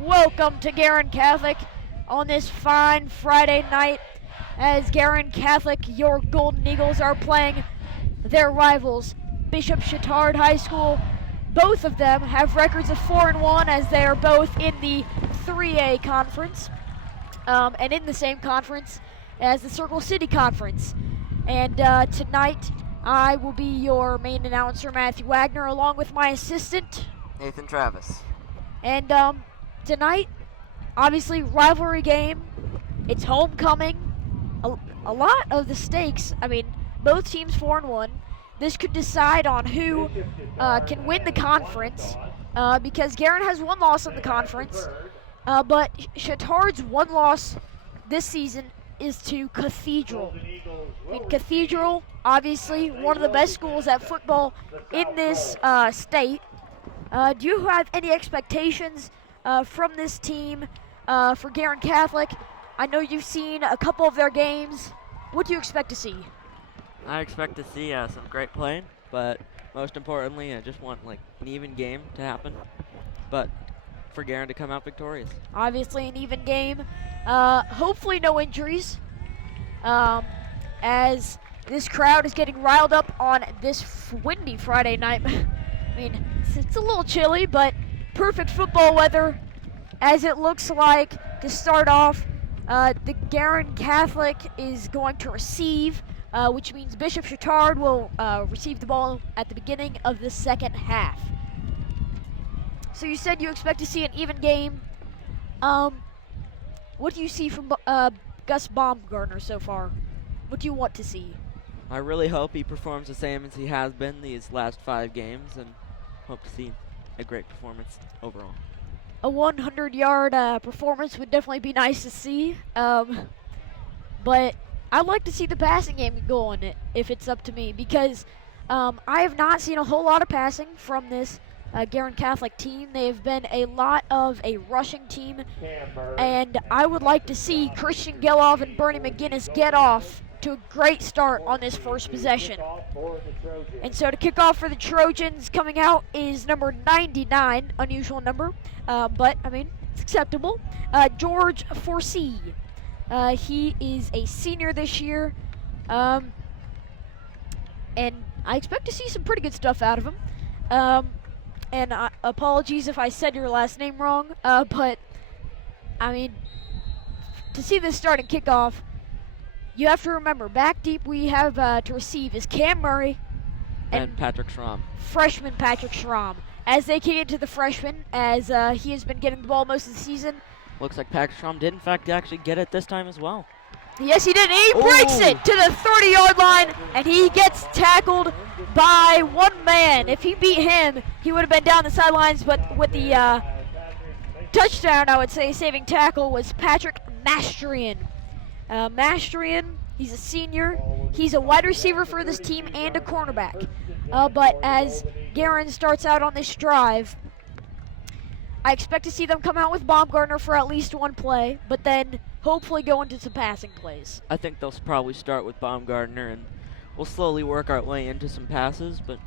Welcome to Guerin Catholic on this fine Friday night as Guerin Catholic, your Golden Eagles, are playing their rivals, Bishop Chatard High School. Both of them have records of 4-1 as they are both in the 3A conference and in the same conference as the Circle City Conference. And tonight I will be your main announcer, Matthew Wagner, along with my assistant, Nathan Travis. And tonight, obviously, rivalry game. It's homecoming. A lot of the stakes. I mean, both teams 4-1. This could decide on who can win the conference because Guerin has one loss in the conference, but Chatard's one loss this season is to Cathedral. I mean, Cathedral, obviously, one of the best schools at football in this state. Do you have any expectations from this team for Guerin Catholic? I know you've seen a couple of their games. What do you expect to see? I expect to see some great playing, but most importantly, I just want an even game to happen, but for Guerin to come out victorious. Obviously an even game. Hopefully no injuries, as this crowd is getting riled up on this windy Friday night. I mean, it's a little chilly, but perfect football weather as it looks like to start off. The Guerin Catholic is going to receive, which means Bishop Chatard will receive the ball at the beginning of the second half. So you said you expect to see an even game. What do you see from Gus Baumgartner so far? What do you want to see? I really hope he performs the same as he has been these last 5 games, and hope to see a great performance overall. A 100-yard performance would definitely be nice to see, but I'd like to see the passing game going if it's up to me, because I have not seen a whole lot of passing from this Guerin Catholic team. They have been a lot of a rushing team, and I would like to see Christian Geloff and Bernie McGinnis get off to a great start on this first possession. And so to kick off for the Trojans, coming out is number 99, unusual number, but I mean, it's acceptable. George Forsey. He is a senior this year, and I expect to see some pretty good stuff out of him. And apologies if I said your last name wrong, but I mean, to see this start and kickoff, you have to remember, back deep we have to receive is Cam Murray and Patrick Schramm. Freshman Patrick Schramm. As they kick into the freshman, as he has been getting the ball most of the season. Looks like Patrick Schramm did, in fact, actually get it this time as well. Yes, he did. And he breaks it to the 30-yard line, and he gets tackled by one man. If he beat him, he would have been down the sidelines, but with the touchdown, I would say, saving tackle was Patrick Mastrian. Mastrian, he's a senior. He's a wide receiver for this team and a cornerback. But as Guerin starts out on this drive, I expect to see them come out with Baumgartner for at least one play, but then hopefully go into some passing plays. I think they'll probably start with Baumgartner, and we'll slowly work our way into some passes, but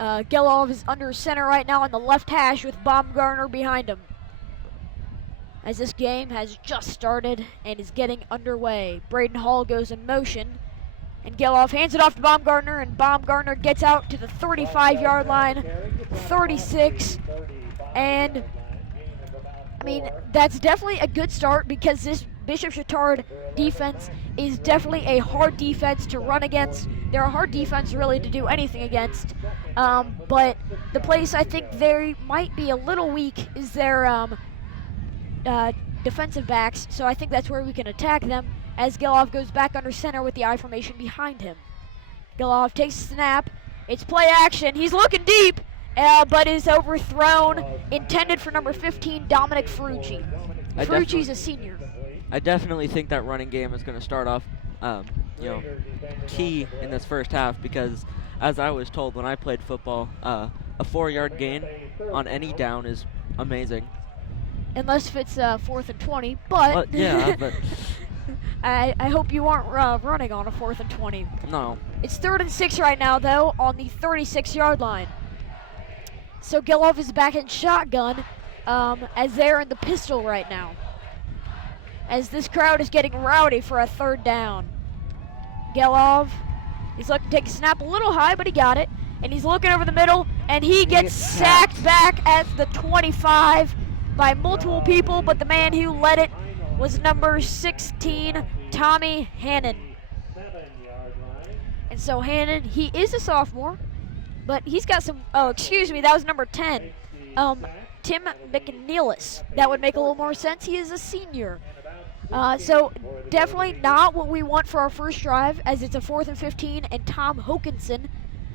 Geloff is under center right now on the left hash with Baumgartner behind him, as this game has just started and is getting underway. Braden Hall goes in motion, and Geloff hands it off to Baumgartner, and Baumgartner gets out to the 35-yard line, 36, and I mean, that's definitely a good start because this Bishop Chatard defense is definitely a hard defense to run against. They're a hard defense really to do anything against, but the place I think they might be a little weak is their defensive backs, so I think that's where we can attack them as Geloff goes back under center with the I formation behind him. Geloff takes a snap. It's play action. He's looking deep, but is overthrown. Intended for number 15, Dominic Ferrucci. Ferrucci's a senior. I definitely think that running game is going to start off, key in this first half because, as I was told when I played football, a 4-yard gain on any down is amazing. Unless if it's 4th and 20, but yeah, but I hope you aren't running on a 4th and 20. No. It's 3rd and 6 right now, though, on the 36-yard line. So Geloff is back in shotgun, as they're in the pistol right now. As this crowd is getting rowdy for a third down. Gelov, he's looking to take a snap a little high, but he got it. And he's looking over the middle, and he gets sacked back at the 25 by multiple people, but the man who led it was number 16, Tommy Hannon. And so Hannon, he is a sophomore, but he's got some, oh, excuse me, that was number 10, Tim McNeilis. That would make a little more sense. He is a senior. So definitely not what we want for our first drive, as it's a 4th and 15, and Tom Hokinson,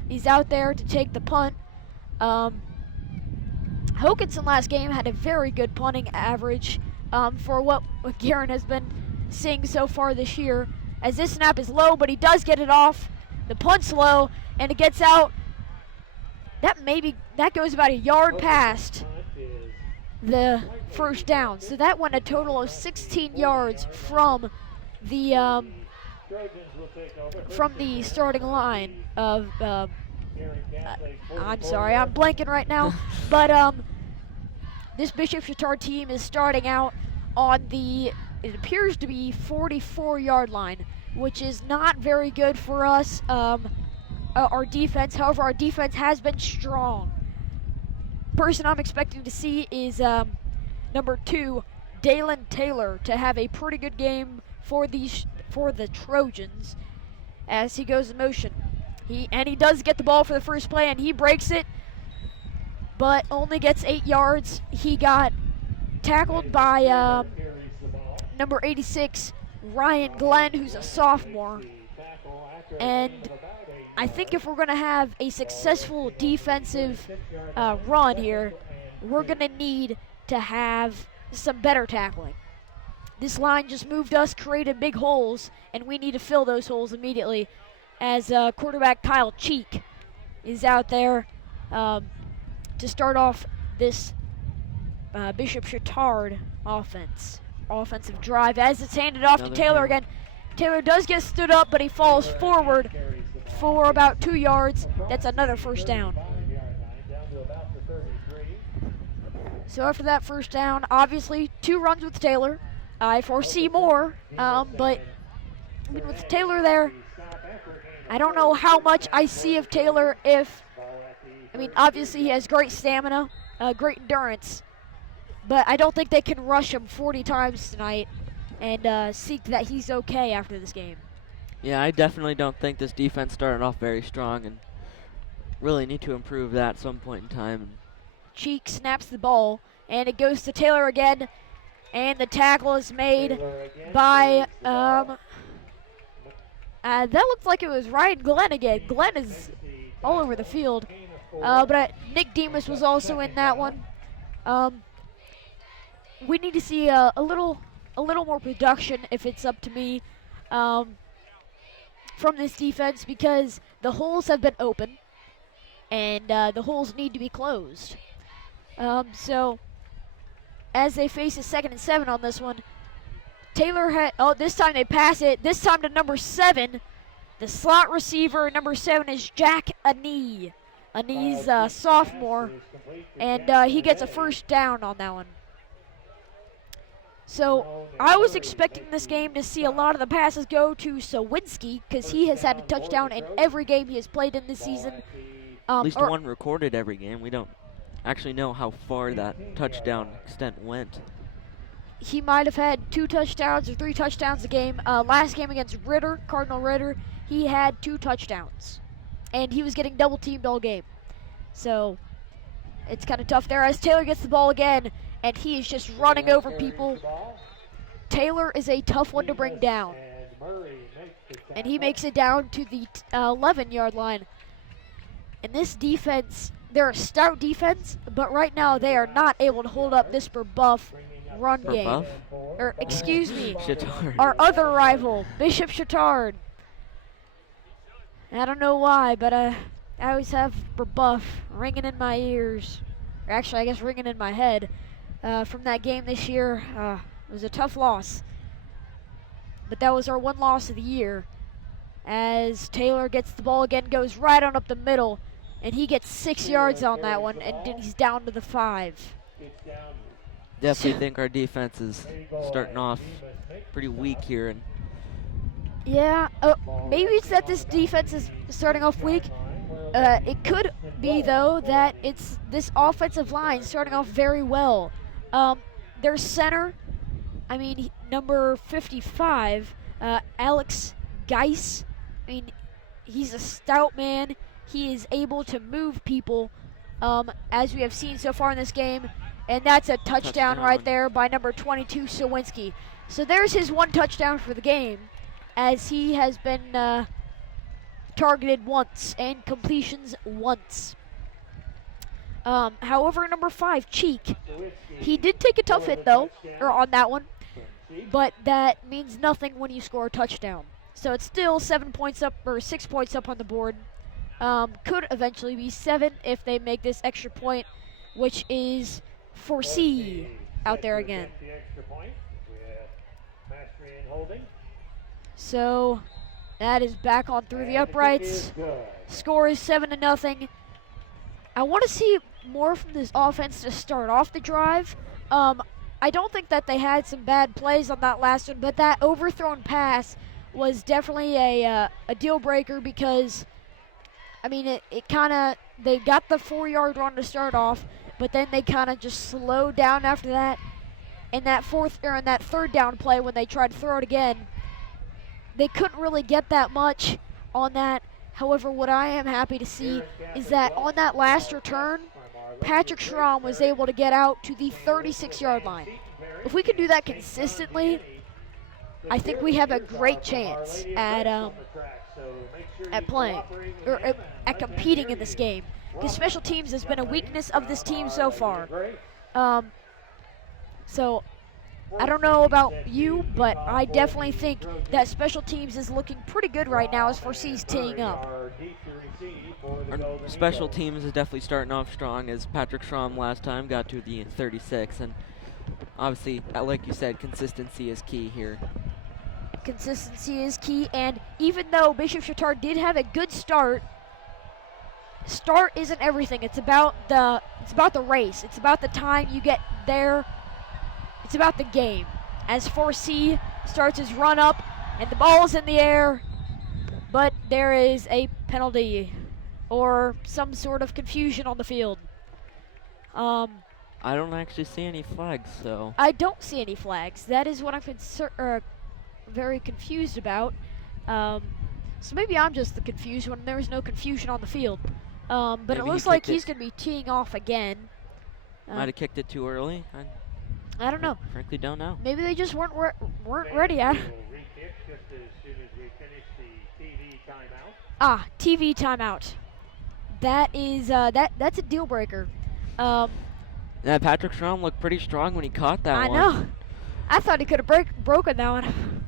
he's out there to take the punt. Hokinson last game had a very good punting average for what Guerin has been seeing so far this year. As this snap is low, but he does get it off. The punt's low, and it gets out. That goes about a yard past the first down. So that went a total of 16 yards from the starting line of. I'm sorry, I'm blanking right now. But this Bishop Chatard team is starting out on the, it appears to be 44-yard line, which is not very good for us. Our defense, however, our defense has been strong. Person I'm expecting to see is number 2, Dalen Taylor, to have a pretty good game for the Trojans as he goes in motion. He does get the ball for the first play, and he breaks it, but only gets 8 yards. He got tackled by number 86, Ryan Glenn, who's a sophomore. And I think if we're going to have a successful defensive run here, we're going to need to have some better tackling. This line just moved us, created big holes, and we need to fill those holes immediately, as quarterback Kyle Cheek is out there to start off this Bishop Chatard offensive drive, as it's handed off to Taylor again. Taylor does get stood up, but he falls forward for about 2 yards. That's another first down. So after that first down, obviously 2 runs with Taylor. I foresee more, but I mean, with Taylor there, I don't know how much I see of Taylor. Obviously he has great stamina, great endurance, but I don't think they can rush him 40 times tonight and see that he's okay after this game. Yeah, I definitely don't think this defense started off very strong, and really need to improve that at some point in time. Cheek snaps the ball, and it goes to Taylor again, and the tackle is made by, that looked like it was Ryan Glenn again. Glenn is all over the field, but Nick Demas was also in that one. We need to see a little more production, if it's up to me, from this defense, because the holes have been open, and the holes need to be closed. So as they face a 2nd and 7 on this one, Taylor this time they pass it, this time to number 7. The slot receiver, number 7, is Jack Anee. Anee's a sophomore, and he gets a first down on that one. So I was expecting this game to see a lot of the passes go to Sawinski, because he has had a touchdown in every game he has played in this season. At least one recorded every game. We don't actually know how far that touchdown extent went. He might have had 2 touchdowns or 3 touchdowns a game. Last game against Cardinal Ritter, he had 2 touchdowns, and he was getting double teamed all game. So it's kind of tough there, as Taylor gets the ball again, and he is just running over people. Taylor is a tough one to bring down, and he makes it down to the 11-yard line. And this defense, they're a stout defense, but right now they are not able to hold up this Buff run game. Or, excuse me, Chatard. Our other rival, Bishop Chatard. I don't know why, but I always have Buff ringing in my ears. Or actually, I guess ringing in my head from that game this year. It was a tough loss, but that was our one loss of the year, as Taylor gets the ball again, goes right on up the middle, and he gets 6 yards on that one, and he's down to the 5. Definitely think our defense is starting off pretty weak here, and Yeah, maybe it's that this defense is starting off weak. It could be, though, that it's this offensive line starting off very well. Their center, number 55, Alex Geis. He's a stout man. He is able to move people, as we have seen so far in this game. And that's a touchdown right there by number 22, Sawinski. So there's his one touchdown for the game, as he has been targeted once and completions once. However, number 5, Cheek, he did take a tough hit though, or on that one, but that means nothing when you score a touchdown. So it's still 7 points up, or 6 points up on the board. Could eventually be 7 if they make this extra point, which is foresee out there again. So that is back on through the uprights. Score is 7-0. I want to see more from this offense to start off the drive. I don't think that they had some bad plays on that last one, but that overthrown pass was definitely a deal breaker, because it kind of, they got the 4-yard run to start off, but then they kind of just slowed down after that. In that third down play, when they tried to throw it again, they couldn't really get that much on that. However, what I am happy to see is that on that last return, Patrick Schramm was able to get out to the 36-yard line. If we can do that consistently, I think we have a great chance at playing, or at competing in this game, because special teams has been a weakness of this team so far. So I don't know about you, but I definitely think that special teams is looking pretty good right now as Foresee's teeing up. Our special teams is definitely starting off strong, as Patrick Schramm last time got to the 36, and obviously, like you said, consistency is key here. Consistency is key, and even though Bishop Chatard did have a good start isn't everything. It's about the race. It's about the time you get there. It's about the game. As 4C starts his run up, and the ball's in the air, but there is a penalty or some sort of confusion on the field. I don't actually see any flags, so. I don't see any flags. That is what I'm very confused about. So maybe I'm just the confused one. There was no confusion on the field. But Maybe it looks like he's going to be teeing off again. Might have kicked it too early. I don't know. Frankly, don't know. Maybe they just weren't ready. TV timeout. That is that's a deal breaker. Yeah, Patrick Schramm looked pretty strong when he caught that one. I know. I thought he could have broken that one.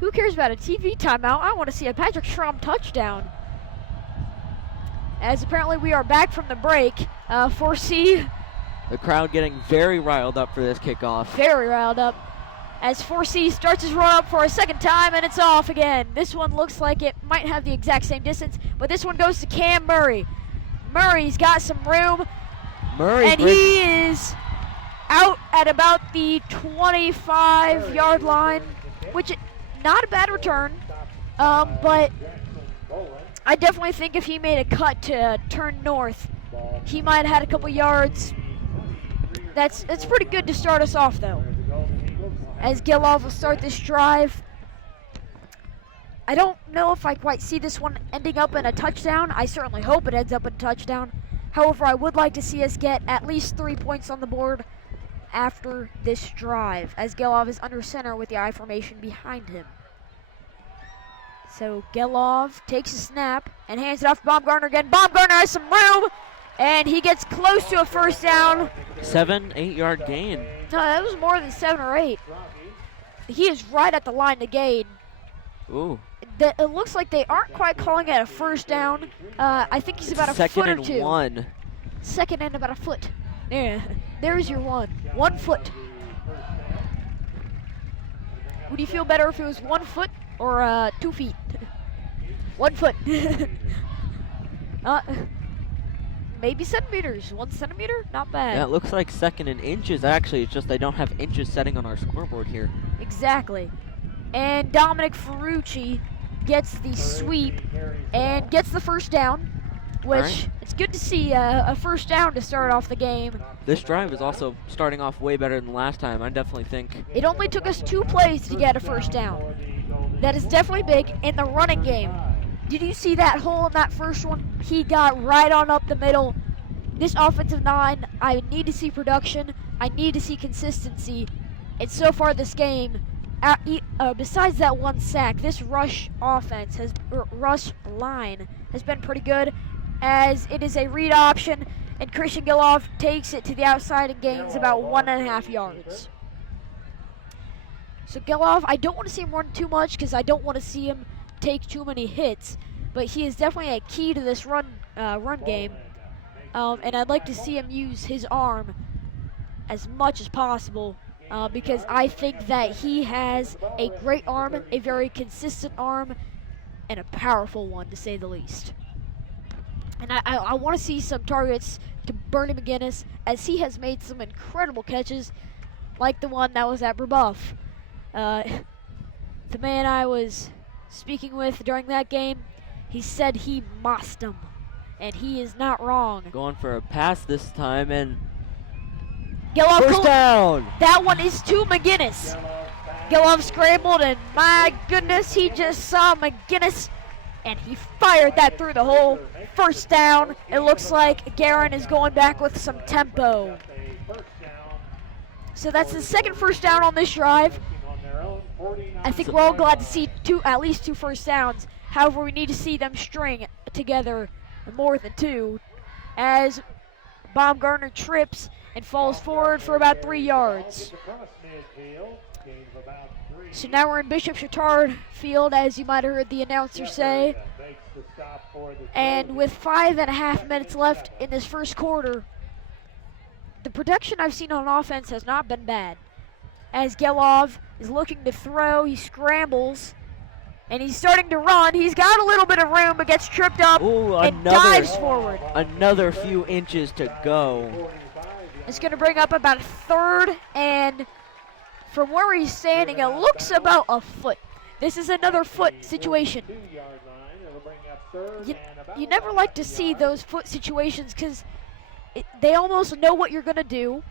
Who cares about a TV timeout? I want to see a Patrick Schramm touchdown. As apparently we are back from the break. 4C. The crowd getting very riled up for this kickoff. Very riled up. As 4C starts his run up for a second time, and it's off again. This one looks like it might have the exact same distance, but this one goes to Cam Murray. Murray's got some room. And he is out at about the 25-yard line, which is not a bad return. But I definitely think if he made a cut to turn north, he might have had a couple yards. That's pretty good to start us off, though. As Gilov will start this drive. I don't know if I quite see this one ending up in a touchdown. I certainly hope it ends up in a touchdown. However, I would like to see us get at least 3 points on the board after this drive, as Gilov is under center with the I formation behind him. So Gilov takes a snap and hands it off to Baumgartner again. Baumgartner has some room, and he gets close to a first down. 7-8 yard gain. No, that was more than 7 or 8. He is right at the line to gain. Ooh. It looks like they aren't quite calling it a first down. I think he's about a foot or two. Second and 1. Second and about a foot. Yeah, there's your 1 foot. Would you feel better if it was 1 foot or 2 feet? 1 foot. maybe centimeters. 1 centimeter, not bad. Yeah, it looks like second in inches, actually. It's just they don't have inches setting on our scoreboard here. Exactly. And Dominic Ferrucci gets the sweep and gets the first down, which it's good to see a first down to start off the game. This drive is also starting off way better than last time. I definitely think It only took us 2 plays to get a first down. That is definitely big in the running game. Did you see that hole in that first one? He got right on up the middle. This offensive line, I need to see production. I need to see consistency. And so far this game, besides that 1 sack, this rush line has been pretty good, as it is a read option, and Christian Gilov takes it to the outside and gains about 1.5 yards. So Gilov, I don't want to see him run too much because I don't want to see him take too many hits, but he is definitely a key to this run game, and I'd like to see him use his arm as much as possible. Because I think that he has a great arm, a very consistent arm, and a powerful one, to say the least. And I want to see some targets to Bernie McGinnis, as he has made some incredible catches, like the one that was at Brebeuf. The man I was speaking with during that game, he said he mossed him, and he is not wrong. going for a pass this time, and Gilov first down. That one is to McGinnis. Gilov scrambled, and my goodness, he just saw McGinnis, and he fired that through the hole. First down. It looks like Guerin is going back with some tempo. So that's the second first down on this drive. I think we're all glad to see at least 2 first downs. However, we need to see them string together more than 2, as Baumgartner trips and falls forward for about 3 yards. So now we're in Bishop Chatard Field, as you might have heard the announcer say. And with 5.5 minutes left in this first quarter, the production I've seen on offense has not been bad. As Gilov is looking to throw, he scrambles, and he's starting to run. He's got a little bit of room, but gets tripped up and dives forward. Another few inches to go. It's going to bring up about 3rd, and from where he's standing, it looks about a foot. This is another foot situation. You never like to see those foot situations because they almost know what you're going to do.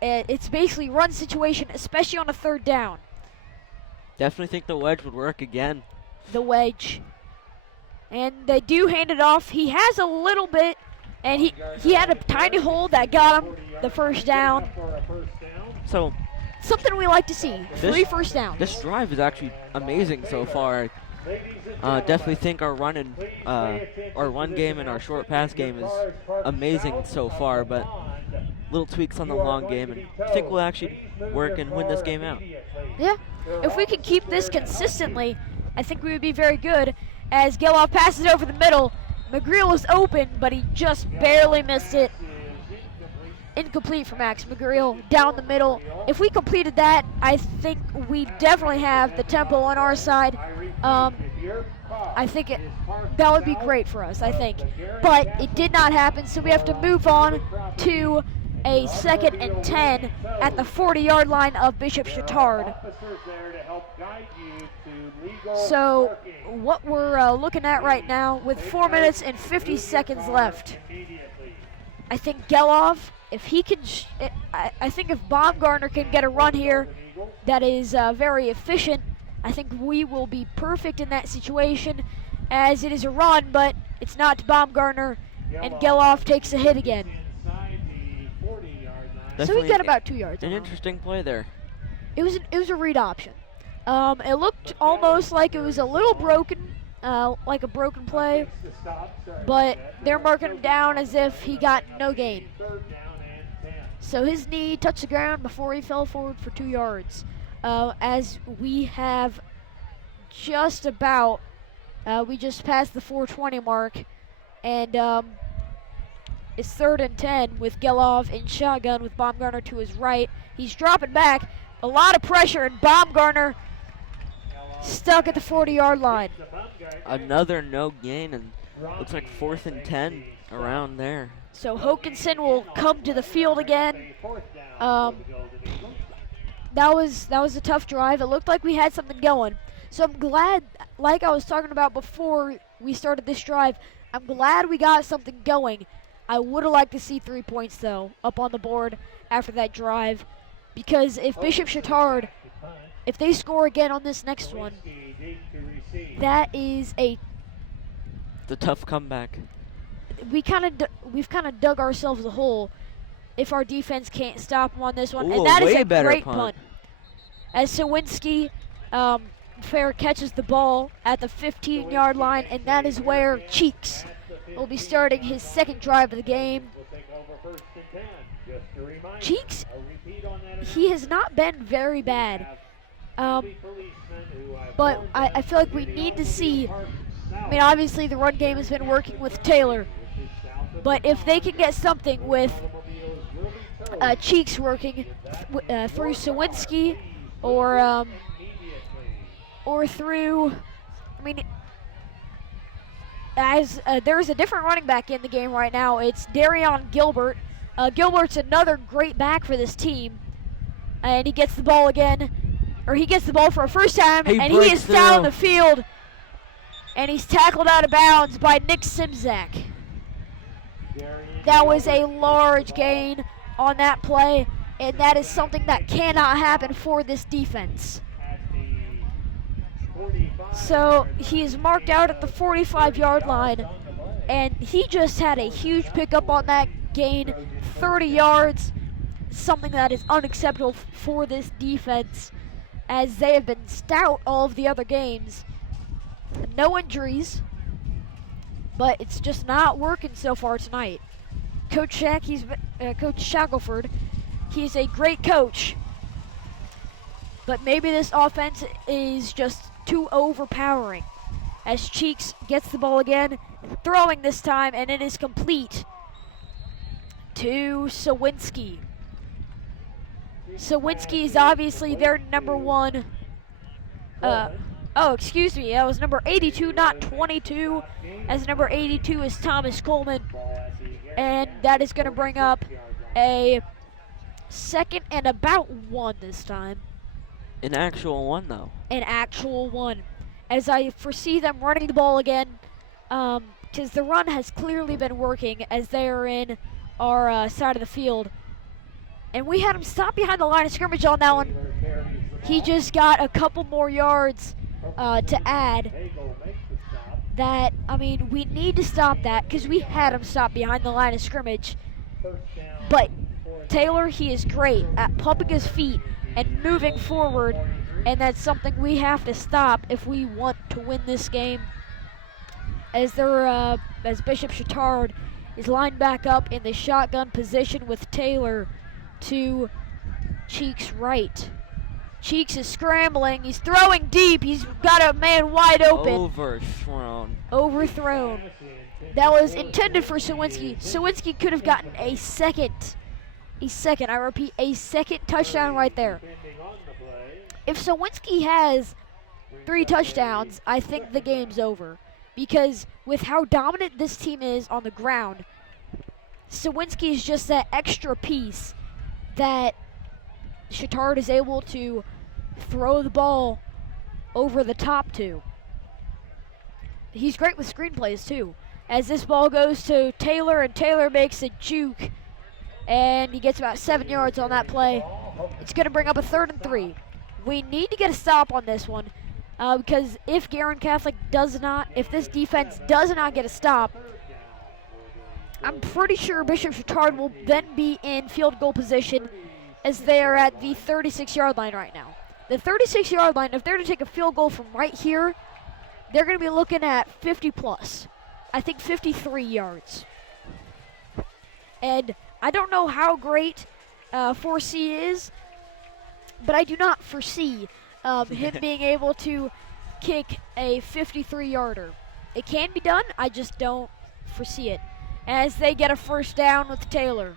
It's basically run situation, especially on a 3rd down. Definitely think the wedge would work again. The wedge. And they do hand it off. He has a little bit, and he had a tiny hole that got him the first down. So something we like to see. 3 first downs. This drive is actually amazing so far. Definitely think our run game and our short pass game is amazing so far, but little tweaks on the long game, and I think we'll actually work and win this game out. Yeah, if we can keep this consistently, I think we would be very good. As Gilov passes over the middle, McGreal is open, but he just barely missed it. Incomplete for Max McGreal down the middle. If we completed that, I think we definitely have the tempo on our side. I think that would be great for us, I think. But it did not happen, so we have to move on to a 2nd and 10 at the 40-yard line of Bishop Chatard. So what we're looking at right now, with 4 minutes and 50 seconds left, I think Gilov, if he can, I think if Baumgartner can get a run here that is very efficient, I think we will be perfect in that situation, as it is a run, but it's not to Baumgartner, and Gilov takes a hit again. So we got about 2 yards. An interesting play there. It was a read option. It looked almost like it was a little broken, like a broken play, but they're marking him down as if he got no gain. So his knee touched the ground before he fell forward for 2 yards. As we have just about, we just passed the 4:20 mark, and it's 3rd and 10 with Gilov in shotgun with Baumgartner to his right. He's dropping back, a lot of pressure, and Baumgartner stuck at the 40-yard line. Another no gain, and looks like 4th and 10 around there. So Hokanson will come to the field again. That was a tough drive. It looked like we had something going. So I'm glad, like I was talking about before we started this drive, I'm glad we got something going. I would have liked to see 3 points, though, up on the board after that drive. Because if Bishop Chatard, if they score again on this next one, that is the tough comeback. We've kind of dug ourselves a hole if our defense can't stop them on this one. Ooh, and that is a better great punt. As Sawinski fair catches the ball at the 15-yard line, and that is where Cheeks will be starting his second drive of the game. Cheeks, he has not been very bad, but I feel like we need to see, I mean, obviously the run game has been working with Taylor, but if they can get something with Cheeks working through Sawinski or through, I mean, as there's a different running back in the game right now. It's Darion Gilbert. Gilbert's another great back for this team, and he gets the ball again, or he gets the ball for a first time, and he is down the field, and he's tackled out of bounds by Nick Simzak. That was a large gain on that play, and that is something that cannot happen for this defense. So he is marked out at the 45-yard line, and he just had a huge pickup on that gain, 30 yards, something that is unacceptable for this defense, as they have been stout all of the other games. No injuries, but it's just not working so far tonight. Coach Shackelford, he's a great coach, but maybe this offense is just too overpowering. As Cheeks gets the ball again, throwing this time, and it is complete to Sawinski. Sawinski is obviously their number one. Oh, excuse me, that was number 82, not 22, as number 82 is Thomas Coleman. And that is going to bring up a 2nd and about 1 this time. An actual 1, though. An actual 1. As I foresee them running the ball again, because the run has clearly been working as they are in our side of the field. And we had him stop behind the line of scrimmage on that one. He just got a couple more yards to add. That, I mean, we need to stop that because we had him stop behind the line of scrimmage. But Taylor, he is great at pumping his feet and moving forward, and that's something we have to stop if we want to win this game. As Bishop Chatard is lined back up in the shotgun position with Taylor to Cheeks' right. Cheeks is scrambling. He's throwing deep. He's got a man wide open. Overthrown. That was intended for Sawinski. Sawinski could have gotten a second, I repeat, a second touchdown right there. If Sawinski has 3 touchdowns, I think the game's over. Because with how dominant this team is on the ground, Sawinski is just that extra piece that Chatard is able to throw the ball over the top to. He's great with screenplays too. As this ball goes to Taylor, and Taylor makes a juke, and he gets about 7 yards on that play. It's going to bring up a 3rd and 3. We need to get a stop on this one, because if Guerin Catholic if this defense does not get a stop, I'm pretty sure Bishop Chatard will then be in field goal position, as they are at the 36-yard line right now. The 36-yard line, if they're to take a field goal from right here, they're going to be looking at 50 plus. I think 53 yards. And I don't know how great 4C is, but I do not foresee him being able to kick a 53-yarder. It can be done, I just don't foresee it. As they get a first down with Taylor.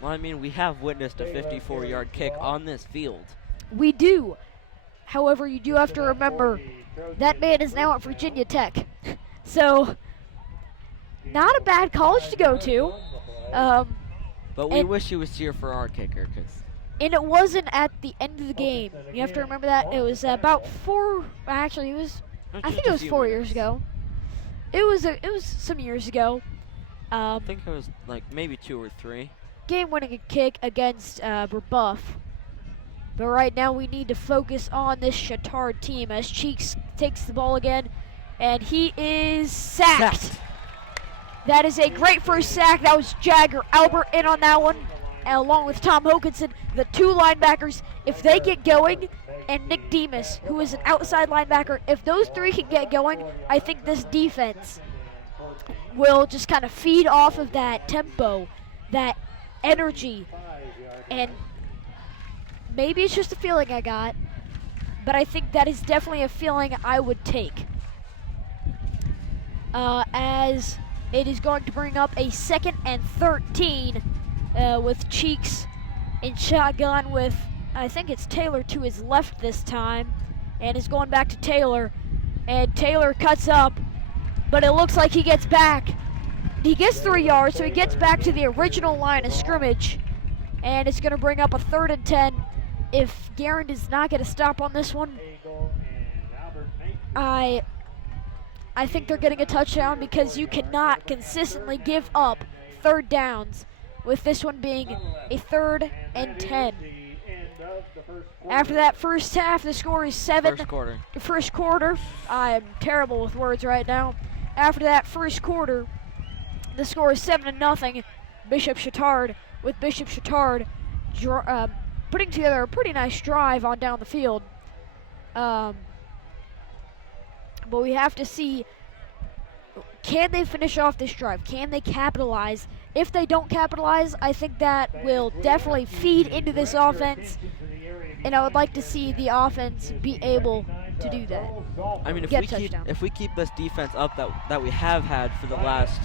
Well, I mean, we have witnessed a 54-yard kick on this field. We do. However, you do have to remember that man is now at Virginia Tech. So not a bad college to go to. But we wish he was here for our kicker, and it wasn't at the end of the game. You have to remember that. It was about I think it was 4 years ago. It was some years ago. I think it was like maybe 2 or 3. Game-winning kick against Rebuff. But right now we need to focus on this Chatard team as Cheeks takes the ball again, and he is sacked. That is a great first sack. That was Jagger Albert in on that one, and along with Tom Hokinson, the 2 linebackers. If they get going, and Nick Demas, who is an outside linebacker, if those 3 can get going, I think this defense will just kind of feed off of that tempo, that energy, and maybe it's just a feeling I got, but I think that is definitely a feeling I would take. As it is going to bring up a 2nd and 13 with Cheeks in shotgun with, I think it's Taylor to his left this time, and is going back to Taylor, and Taylor cuts up, but it looks like he gets back. He gets 3 yards, so he gets back to the original line of scrimmage, and it's going to bring up a 3rd and 10. If Guerin does not get a stop on this one, I think they're getting a touchdown, because you cannot consistently give up 3rd downs, with this one being a 3rd and 10. After that first half, the score is 7. First quarter. I'm terrible with words right now. After that first quarter, the score is 7-0. Bishop Chatard, with Bishop Chatard putting together a pretty nice drive on down the field. But we have to see, can they finish off this drive? Can they capitalize? If they don't capitalize, I think that will definitely feed into this offense, and I would like to see the offense be able to do that. I mean, if we keep this defense up that we have had for the last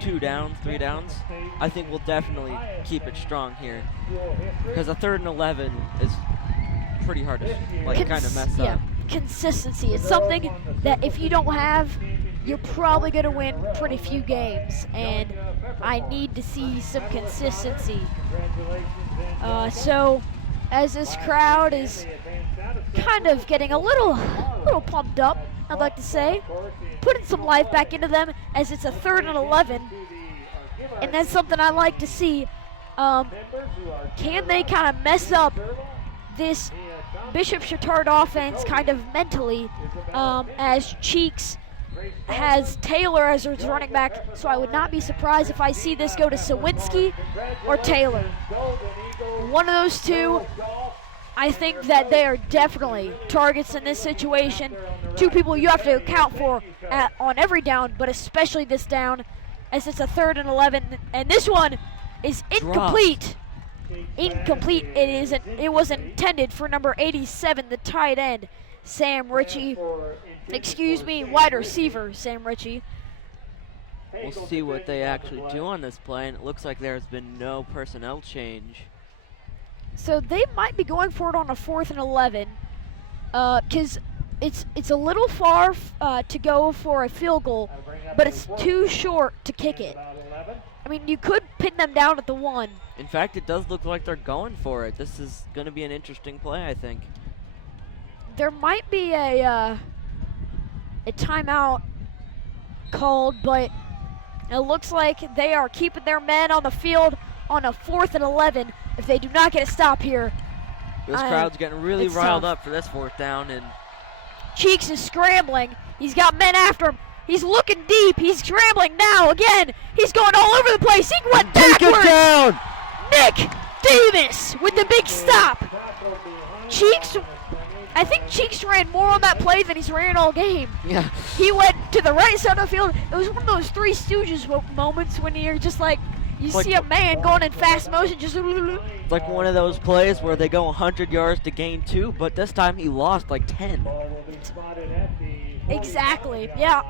2 downs, 3 downs, I think we'll definitely keep it strong here, because a 3rd and 11 is pretty hard to kind of mess up. Consistency is something that if you don't have, you're probably going to win pretty few games, and I need to see some consistency. So as this crowd is kind of getting a little pumped up, I'd like to say, putting some life back into them, as it's a 3rd and 11, and that's something I like to see. Can they kind of mess up this Bishop Chatard offense kind of mentally, as Cheeks has Taylor as his running back, so I would not be surprised if I see this go to Sawinski or Taylor. One of those 2. I think that they are definitely targets in this situation. 2 people you have to account for on every down, but especially this down, as it's a 3rd and 11, and this one is incomplete. Incomplete. It was intended for number 87, the tight end, Sam Ritchie. Wide receiver, Sam Ritchie. We'll see what they actually do on this play, and it looks like there's been no personnel change. So they might be going for it on a 4th and 11, because it's a little far to go for a field goal, but it's too short to kick it. I mean, you could pin them down at the 1. In fact, it does look like they're going for it. This is going to be an interesting play, I think. There might be a timeout called, but it looks like they are keeping their men on the field on a 4th and 11 if they do not get a stop here. This crowd's getting really riled up for this 4th down, and Cheeks is scrambling. He's got men after him. He's looking deep. He's scrambling now again. He's going all over the place. He went backwards. Take it down. Nick Davis with the big stop. Cheeks, I think Cheeks ran more on that play than he's ran all game. Yeah. He went to the right side of the field. It was one of those Three Stooges moments when you're just like, you see a man going in fast motion, just. It's like one of those plays where they go 100 yards to gain 2, but this time he lost like 10. Exactly, yeah.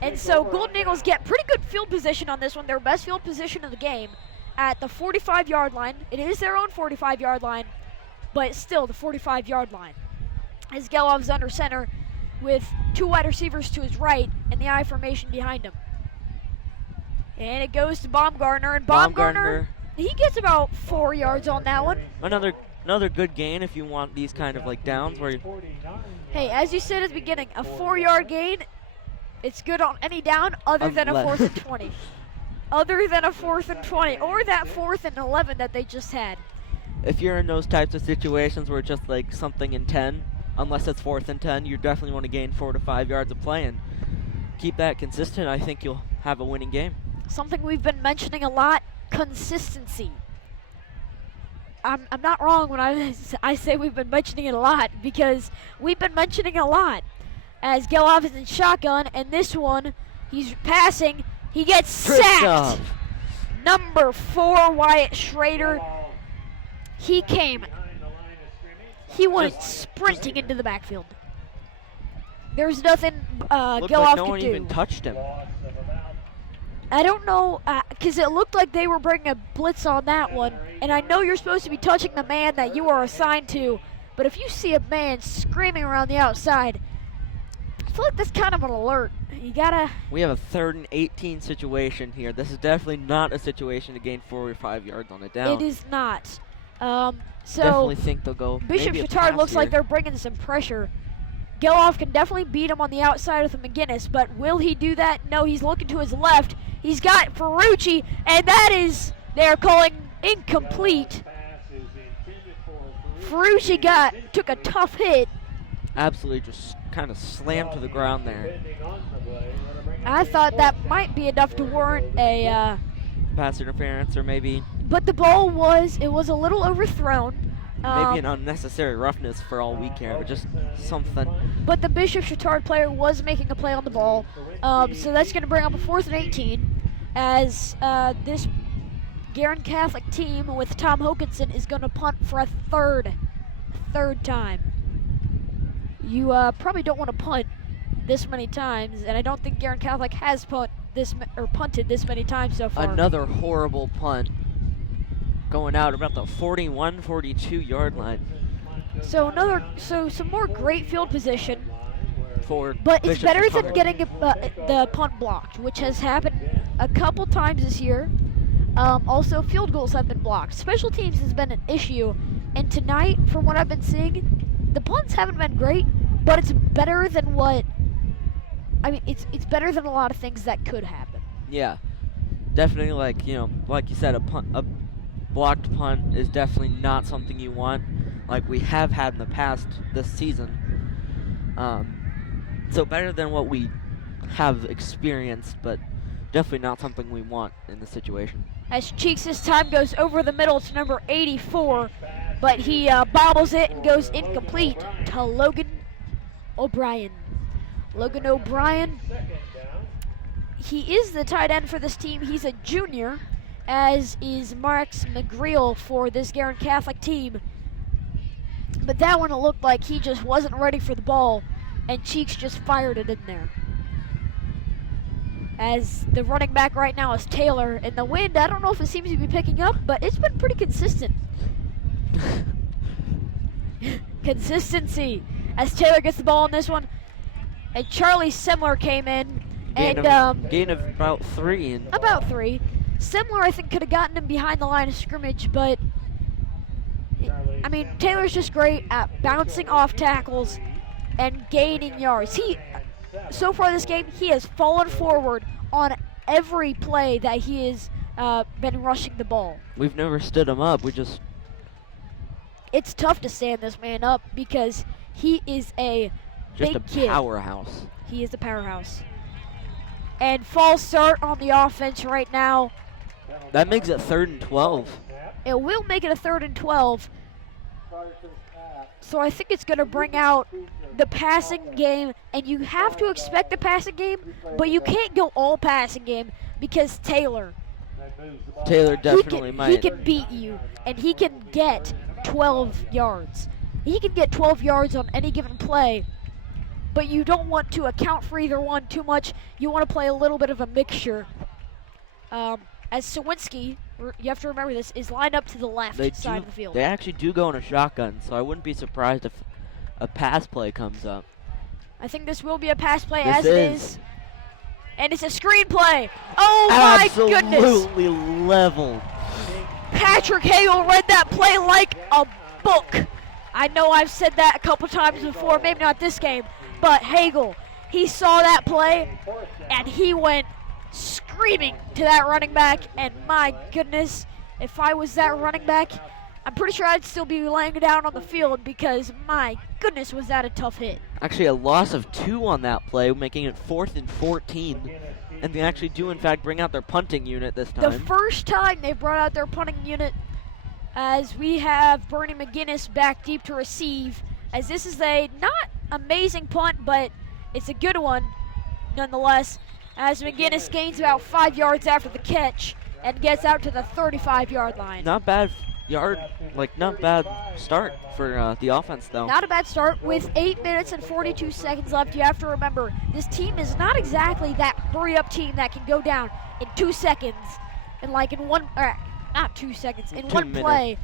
And so Golden Eagles get pretty good field position on this one, their best field position of the game, at the 45-yard line. It is their own 45-yard line, but still the 45-yard line. As Gelov's under center, with 2 wide receivers to his right and the I formation behind him. And it goes to Baumgartner, and Baumgartner, he gets about 4 yards on that one. Another good gain if you want these kind of like downs where Hey, as you said at the beginning, a 4-yard gain, it's good on any down other than a 4th and 20. Other than a 4th and 20, or that 4th and 11 that they just had. if you're in those types of situations where it's just like something in 10, unless it's 4th and 10, you definitely want to gain 4 to 5 yards of play and keep that consistent. I think you'll have a winning game. Something we've been mentioning a lot, consistency. I'm not wrong when I say we've been mentioning it a lot, because we've been mentioning it a lot. As Geloff is in shotgun, and this one, he's passing, he gets sacked. Number 4, Wyatt Schrader. He went sprinting into the backfield. There's nothing Geloff like no could one do. even touched him. I don't know, because it looked like they were bringing a blitz on that one, and I know you're supposed to be touching the man that you are assigned to, but if you see a man screaming around the outside, I feel like that's kind of an alert. You gotta... We have a 3rd and 18 situation here. This is definitely not a situation to gain 4 or 5 yards on a down. It is not. So definitely think they'll go Bishop maybe a Chatard pass looks like here. they're bringing some pressure. Geloff can definitely beat him on the outside with McGinnis, but will he do that? No, he's looking to his left. He's got Ferrucci, and that is, they're calling incomplete. Ferrucci took a tough hit. Absolutely just kind of slammed to the ground there. I thought that might be enough to warrant a Pass interference or maybe but the ball was a little overthrown. maybe an unnecessary roughness for all we care, but just something. But the Bishop Chatard player was making a play on the ball. So that's going to bring up a 4th and 18 as this Guerin Catholic team with Tom Hokinson is going to punt for a third time. You probably don't want to punt this many times, and I don't think Guerin Catholic has punted this many times so far. Another horrible punt going out about the 41, 42 yard line. So some more great field position. But it's Bishop better Chatard. than getting the punt blocked, which has happened a couple times this year. Also, field goals have been blocked. Special teams has been an issue, and tonight, from what I've been seeing, the punts haven't been great, but it's better than it's better than a lot of things that could happen. Yeah, definitely. Like you said, a blocked punt is definitely not something you want, like we have had in the past this season. So better than what we have experienced, but definitely not something we want in this situation. As Cheeks this time goes over the middle to number 84, but he bobbles it and goes incomplete to Logan O'Brien. Logan O'Brien, he is the tight end for this team. He's a junior, as is Max McGreal for this Guerin Catholic team. But that one, it looked like he just wasn't ready for the ball, and Cheeks just fired it in there. As the running back right now is Taylor, and the wind, I don't know if it seems to be picking up, but it's been pretty consistent. Consistency, as Taylor gets the ball on this one, and Charlie Semler came in, Gain of about 3. About 3. Semler, I think, could have gotten him behind the line of scrimmage, but I mean, Taylor's just great at bouncing off tackles and gaining yards. So far this game, he has fallen forward on every play that he has been rushing the ball. We've never stood him up. It's tough to stand this man up because he is a big kid. Powerhouse. He is a powerhouse. And false start on the offense right now. That makes it 3rd and 12. It will make it a 3rd and 12. So I think it's going to bring out the passing game, and you have to expect the passing game, but you can't go all passing game because Taylor definitely might. He can beat you, and he can get 12 yards. He can get 12 yards on any given play, but you don't want to account for either one too much. You want to play a little bit of a mixture. As Sawinski, you have to remember this, is lined up to the left side of the field. They actually do go in a shotgun, so I wouldn't be surprised if a pass play comes up. I think this will be a pass play This as it is. And it's a screenplay. Oh my goodness. Absolutely leveled. Patrick Hagel read that play like a book. I know I've said that a couple times before, maybe not this game, but Hagel, he saw that play and he went screaming to that running back, and my goodness, if I was that running back, I'm pretty sure I'd still be laying down on the field because my goodness, was that a tough hit. Actually, a loss of 2 on that play, making it 4th and 14. And they actually do, in fact, bring out their punting unit this time. The first time they brought out their punting unit, as we have Bernie McGinnis back deep to receive, as this is a not amazing punt, but it's a good one nonetheless, as McGinnis gains about 5 yards after the catch and gets out to the 35-yard line. Not bad not bad start for the offense, though. Not a bad start. With 8 minutes and 42 seconds left, you have to remember, this team is not exactly that hurry-up team that can go down in 2 seconds, and like in one, not 2 seconds, in 1 play,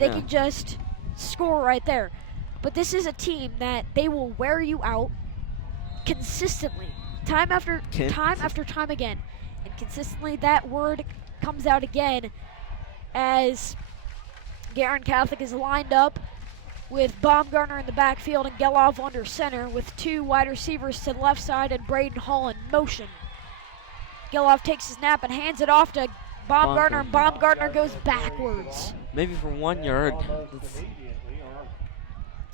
they can just score right there. But this is a team that they will wear you out consistently, time after time again. And consistently, that word comes out again as Guerin Catholic is lined up with Baumgartner in the backfield and Gelov under center with 2 wide receivers to the left side and Braden Hall in motion. Gelov takes his snap and hands it off to Baumgartner, and Baumgartner goes backwards. Maybe for 1 yard.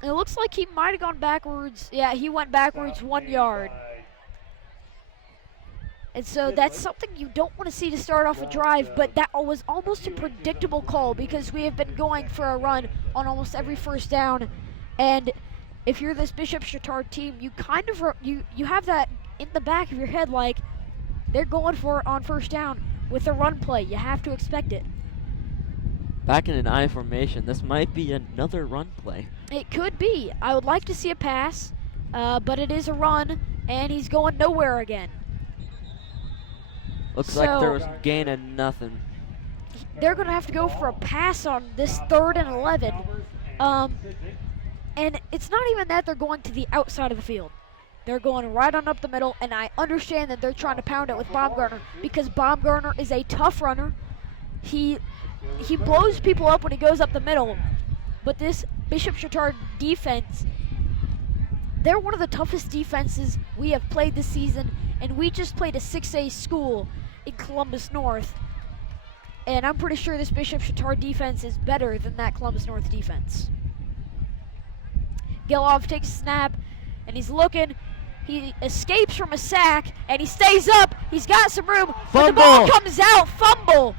It looks like he might have gone backwards. Yeah, he went backwards 1 yard. And so that's something you don't want to see to start off a drive, but that was almost a predictable call because we have been going for a run on almost every first down. And if you're this Bishop Chatard team, you kind of you have that in the back of your head, like they're going for it on first down with a run play. You have to expect it. Back in an I formation, this might be another run play. It could be. I would like to see a pass, but it is a run, and he's going nowhere again. Looks like there was a gain of nothing. They're going to have to go for a pass on this 3rd and 11. And it's not even that they're going to the outside of the field. They're going right on up the middle, and I understand that they're trying to pound it with Baumgartner because Baumgartner is a tough runner. He blows people up when he goes up the middle, but this Bishop Chatard defense, they're one of the toughest defenses we have played this season, and we just played a 6A school in Columbus North, and I'm pretty sure this Bishop Chatard defense is better than that Columbus North defense. Gelov takes a snap, and he's looking. He escapes from a sack, and he stays up. He's got some room. But the ball comes out. Fumble.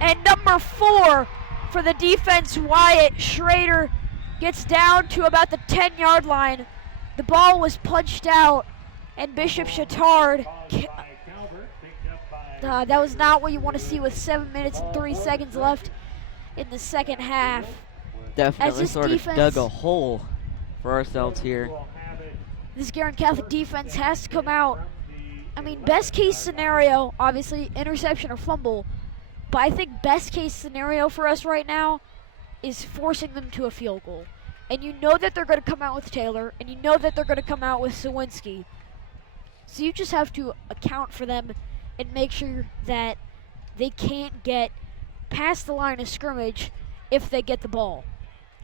And number 4 for the defense, Wyatt Schrader, gets down to about the 10-yard line. The ball was punched out, and Bishop Chatard, that was not what you want to see with 7 minutes and 3 seconds left in the second half. Definitely sort of dug a hole for ourselves here. This Guerin Catholic defense has to come out. I mean, best case scenario, obviously, interception or fumble. But I think best case scenario for us right now is forcing them to a field goal. And you know that they're going to come out with Taylor, and you know that they're going to come out with Sawinski. So you just have to account for them and make sure that they can't get past the line of scrimmage if they get the ball.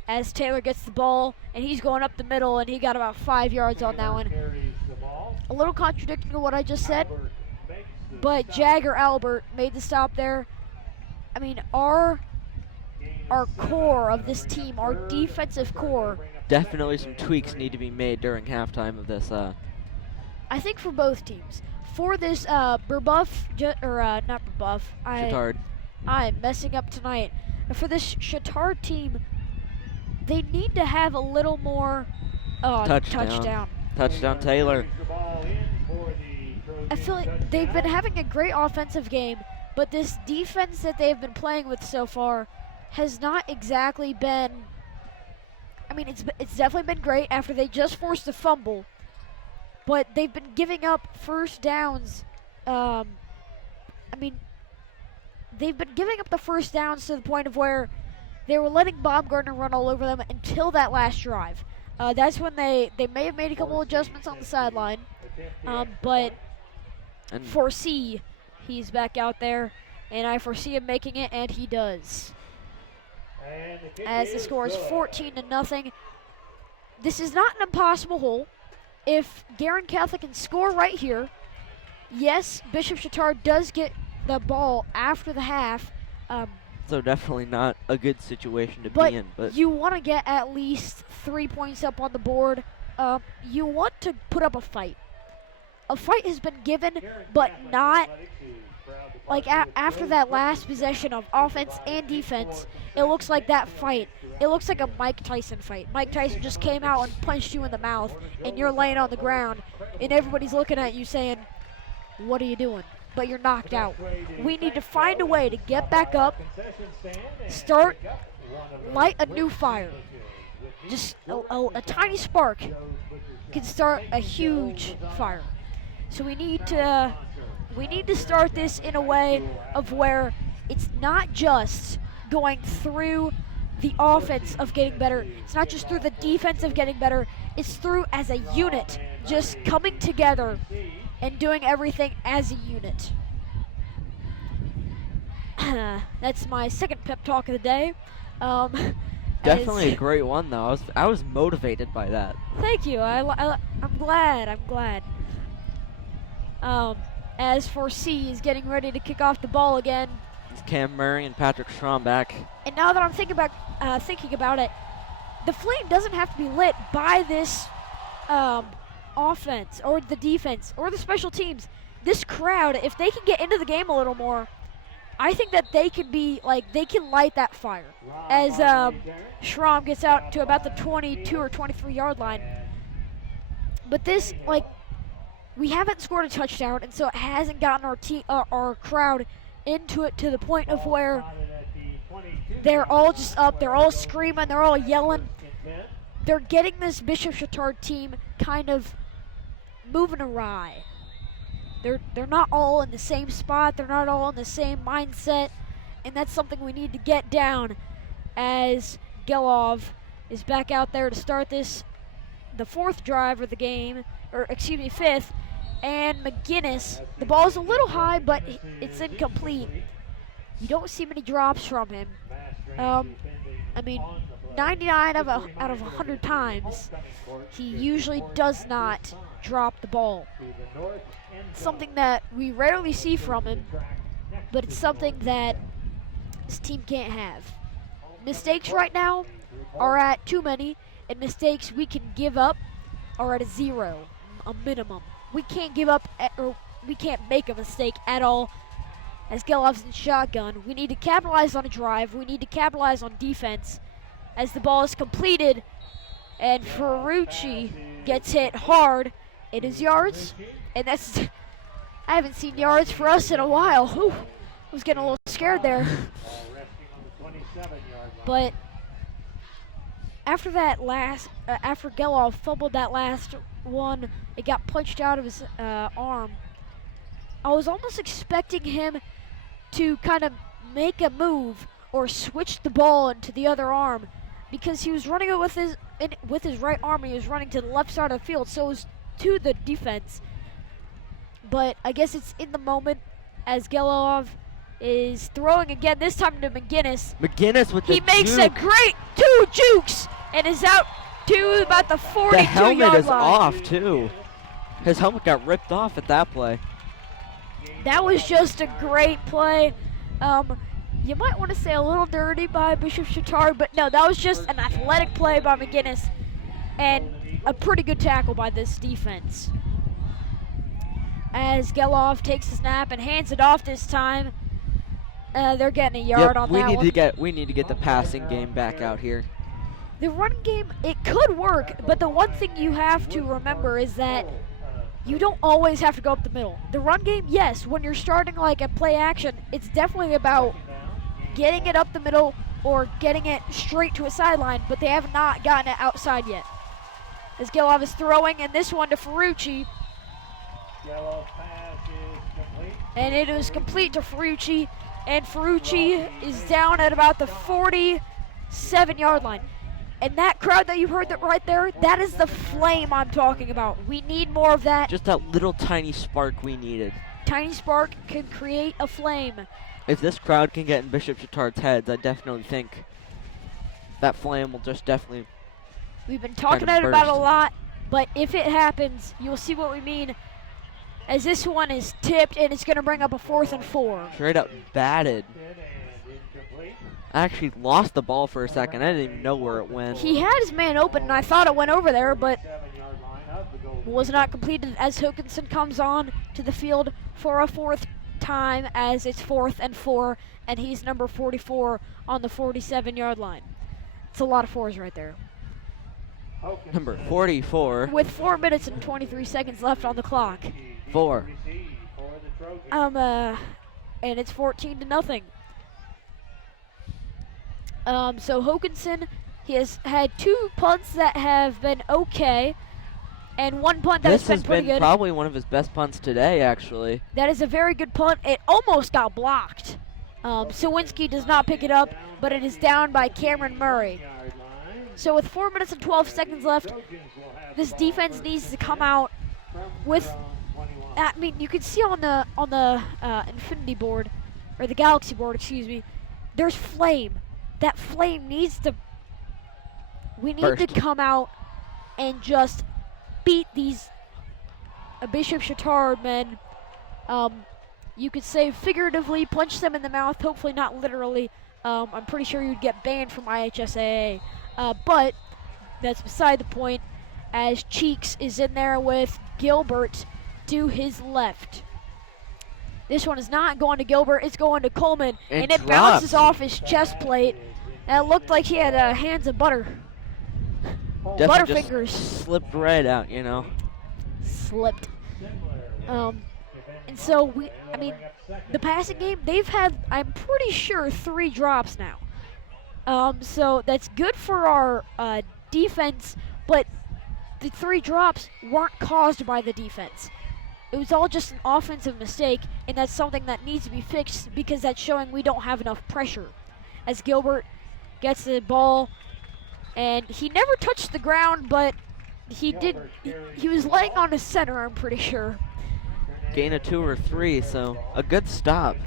As Taylor gets the ball, and he's going up the middle, and he got about 5 yards on that one. A little contradicting to what I just said, but Jagger Albert made the stop there. I mean, our core of this team, our defensive core. Definitely some tweaks need to be made during halftime of this. I think for both teams. For this not Burbuff. Chatard. I'm messing up tonight. For this Chatard team, they need to have a little more touchdown. Touchdown Taylor. I feel like they've been having a great offensive game, but this defense that they've been playing with so far has not exactly been, I mean, it's definitely been great after they just forced a fumble, but they've been giving up first downs. They've been giving up the first downs to the point of where they were letting Baumgartner run all over them until that last drive. That's when they may have made a couple adjustments on the sideline, but And foresee he's back out there, and I foresee him making it, and he does. As the score is 14-0. This is not an impossible hole. If Guerin Catholic can score right here, yes, Bishop Chatard does get the ball after the half. so definitely not a good situation to But be in. But you want to get at least 3 points up on the board. You want to put up a fight. A fight has been given, but not like after that last possession of offense and defense. It looks like that fight. It looks like a Mike Tyson fight. Mike Tyson just came out and punched you in the mouth, and you're laying on the ground, and everybody's looking at you saying, "What are you doing?" But you're knocked out. We need to find a way to get back up, light a new fire. Just a tiny spark can start a huge fire. So we need to start this in a way of where it's not just going through the offense of getting better. It's not just through the defense of getting better. It's through as a unit, just coming together and doing everything as a unit. That's my second pep talk of the day. definitely a great one, though. I was motivated by that. Thank you. I'm glad. As for C is getting ready to kick off the ball again. It's Cam Murray and Patrick Strom back. And now that I'm thinking about it, the flame doesn't have to be lit by this offense or the defense or the special teams. This crowd, if they can get into the game a little more, I think that they can light that fire. As Strom gets out to about the 22 or 23 yard line. But this, we haven't scored a touchdown, and so it hasn't gotten our crowd into it to the point of where they're all just up, they're all screaming, they're all yelling. They're getting this Bishop Chatard team kind of moving awry. They're not all in the same spot, they're not all in the same mindset, and that's something we need to get down as Gelov is back out there to start the fourth drive of the game, fifth. And McGinnis, the ball's a little high, but it's incomplete. You don't see many drops from him. 99 out of 100 times, he usually does not drop the ball. It's something that we rarely see from him, but it's something that this team can't have. Mistakes right now are at too many, and mistakes we can give up are at a 0, a minimum. We can't give up, or we can't make a mistake at all. As Gelov's in shotgun, we need to capitalize on a drive. We need to capitalize on defense. As the ball is completed, and Ferrucci gets hit hard, it is yards, and that's. I haven't seen yards for us in a while. Whew, I was getting a little scared there. But after after Gelov fumbled that last one, it got punched out of his arm. I was almost expecting him to kind of make a move or switch the ball into the other arm, because he was running it with his right arm. He was running to the left side of the field, so it was to the defense. But I guess it's in the moment as Gelov is throwing again, this time to McGinnis. McGinnis with the juke. He makes a great 2 jukes and is out to about the 42-yard line. The helmet is off, too. His helmet got ripped off at that play. That was just a great play. You might want to say a little dirty by Bishop Chatard, but no, that was just an athletic play by McGinnis and a pretty good tackle by this defense. As Gelov takes the snap and hands it off this time, they're getting a yard on that one. We need to get the passing game back out here. The run game, it could work, but the one thing you have to remember is that you don't always have to go up the middle. The run game, yes, when you're starting a play action, it's definitely about getting it up the middle or getting it straight to a sideline, but they have not gotten it outside yet. As Gelov is throwing, and this one to Ferrucci. And it was complete to Ferrucci, and Ferrucci is down at about the 47-yard line. And that crowd that you heard that right there, that is the flame I'm talking about. We need more of that. Just that little tiny spark we needed. Tiny spark can create a flame. If this crowd can get in Bishop Chatard's heads, I definitely think that flame will just definitely. We've been talking kind of about it a burst. lot, but if it happens, you'll see what we mean. As this one is tipped, and it's going to bring up a 4th and 4. Straight up batted. I actually lost the ball for a second. I didn't even know where it went. He had his man open, and I thought it went over there, but was not completed as Hokinson comes on to the field for a 4th time as it's 4th and 4, and he's number 44 on the 47-yard line. It's a lot of 4s right there. Number 44. With 4 minutes and 23 seconds left on the clock. 4. And it's 14-0. So Hokinson, he has had 2 punts that have been okay, and 1 punt that's been pretty good. This has been probably one of his best punts today, actually. That is a very good punt. It almost got blocked. Sawinski does not pick it up, but it is down by Cameron Murray. So with 4 minutes and 12 seconds left, this defense needs to come out with. I mean, you can see on the Infinity board, or the Galaxy board, excuse me. There's flame. That flame needs to. We need to come out and just beat these Bishop Chatard men. You could say figuratively, punch them in the mouth. Hopefully not literally. I'm pretty sure you'd get banned from IHSAA. But that's beside the point, as Cheeks is in there with Gilbert to his left. This one is not going to Gilbert, it's going to Coleman, and it bounces off his chest plate. That looked like he had hands of butter. Butterfingers. Slipped right out, you know. Slipped. And so the passing game, they've had, I'm pretty sure, 3 drops now. So that's good for our defense, but the 3 drops weren't caused by the defense. It was all just an offensive mistake, and that's something that needs to be fixed because that's showing we don't have enough pressure. As Gilbert gets the ball, and he never touched the ground, but he did. He was laying on his center, I'm pretty sure. Gain of 2 or 3, so a good stop.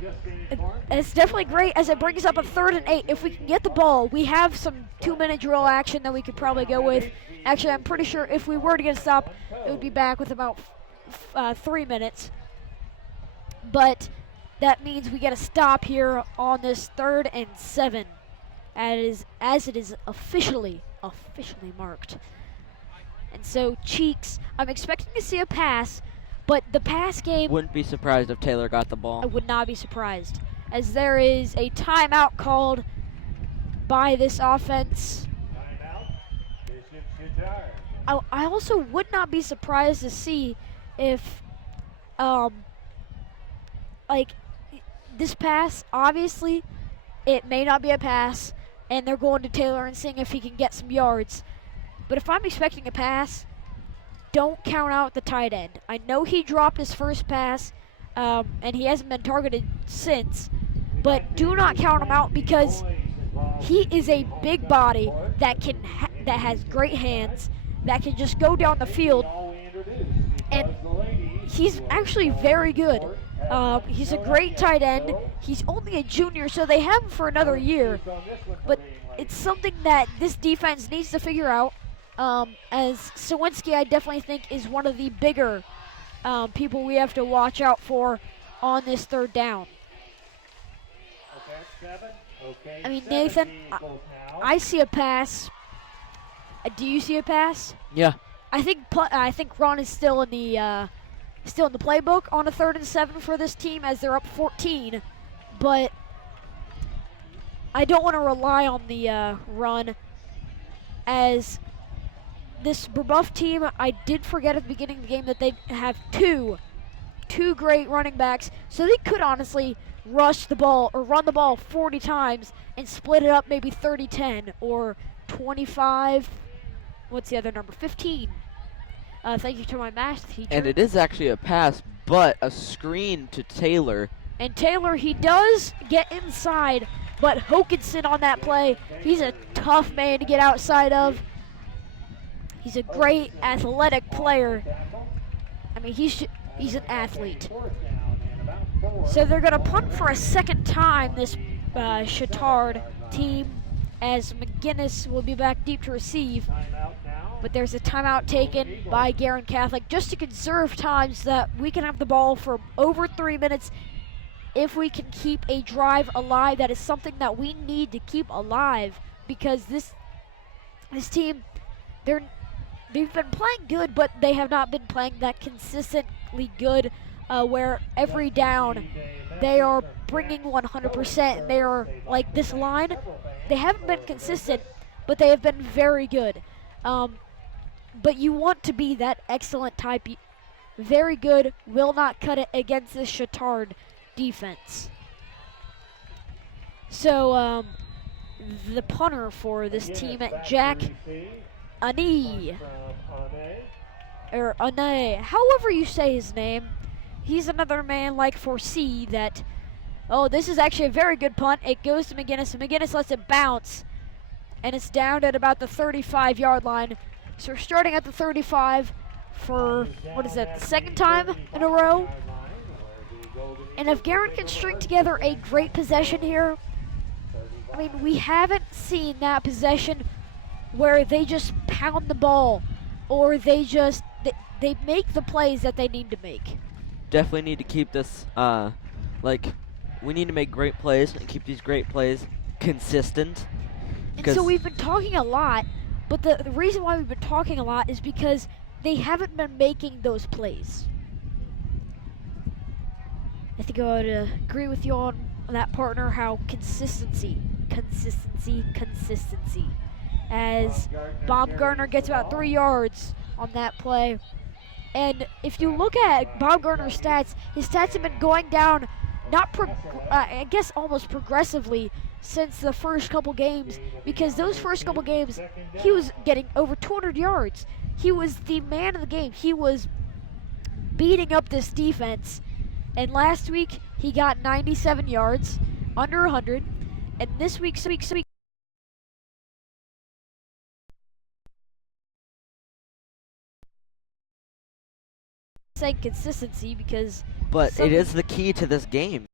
It's definitely great as it brings up a 3rd and 8. If we can get the ball, we have some 2-minute drill action that we could probably go with. Actually, I'm pretty sure if we were to get a stop, it would be back with about 3 minutes. But that means we get a stop here on this 3rd and 7, as it is officially marked. And so Cheeks, I'm expecting to see a pass. But the pass game... Wouldn't be surprised if Taylor got the ball. I would not be surprised. As there is a timeout called by this offense. I also would not be surprised to see if, this pass, obviously, it may not be a pass, and they're going to Taylor and seeing if he can get some yards. But if I'm expecting a pass, don't count out the tight end. I know he dropped his first pass, and he hasn't been targeted since, but do not count him out because he is a big body that that has great hands, that can just go down the field, and he's actually very good. He's a great tight end. He's only a junior, so they have him for another year, but it's something that this defense needs to figure out. As Sawinski, I definitely think, is one of the bigger people we have to watch out for on this 3rd down. I mean, Nathan, I see a pass. Do you see a pass? Yeah. I think Ron is still in the playbook on a 3rd and 7 for this team as they're up 14, but I don't want to rely on the run as this Brebeuf team. I did forget at the beginning of the game that they have two great running backs, so they could honestly rush the ball or run the ball 40 times and split it up maybe 30-10 or 25. What's the other number? 15. Thank you to my math teacher. And it is actually a pass, but a screen to Taylor. And Taylor, he does get inside, but Hokinson on that play, he's a tough man to get outside of. He's a great athletic player. I mean, he's an athlete. So they're going to punt for a second time, this Chatard team, as McGinnis will be back deep to receive. But there's a timeout taken by Guerin Catholic just to conserve time so that we can have the ball for over 3 minutes if we can keep a drive alive. That is something that we need to keep alive, because this team, they've been playing good, but they have not been playing that consistently good, where every down they are bringing 100%. And they are like this line. They haven't been consistent, but they have been very good. But you want to be that excellent type. Very good, will not cut it against this Chatard defense. So the punter for this team at Jack Ane, or Ane, however you say his name. He's another man like Foresee that, oh, this is actually a very good punt. It goes to McGinnis, and McGinnis lets it bounce, and it's down at about the 35-yard line. So we're starting at the 35 for, what is that, the second time in a row? And if Guerin can string together a great possession here, I mean, we haven't seen that possession where they just pound the ball, or they make the plays that they need to make. Definitely need to keep this, we need to make great plays and keep these great plays consistent. And so we've been talking a lot, but the reason why we've been talking a lot is because they haven't been making those plays. I think I would agree with you on that, partner, how consistency. As Bob Gardner gets about 3 yards on that play. And if you look at Bob Gardner's stats, his stats have been going down, I guess almost progressively since the first couple games, because those first couple games, he was getting over 200 yards. He was the man of the game. He was beating up this defense. And last week, he got 97 yards, under 100. And this week, saying consistency, because But it is the key to this game.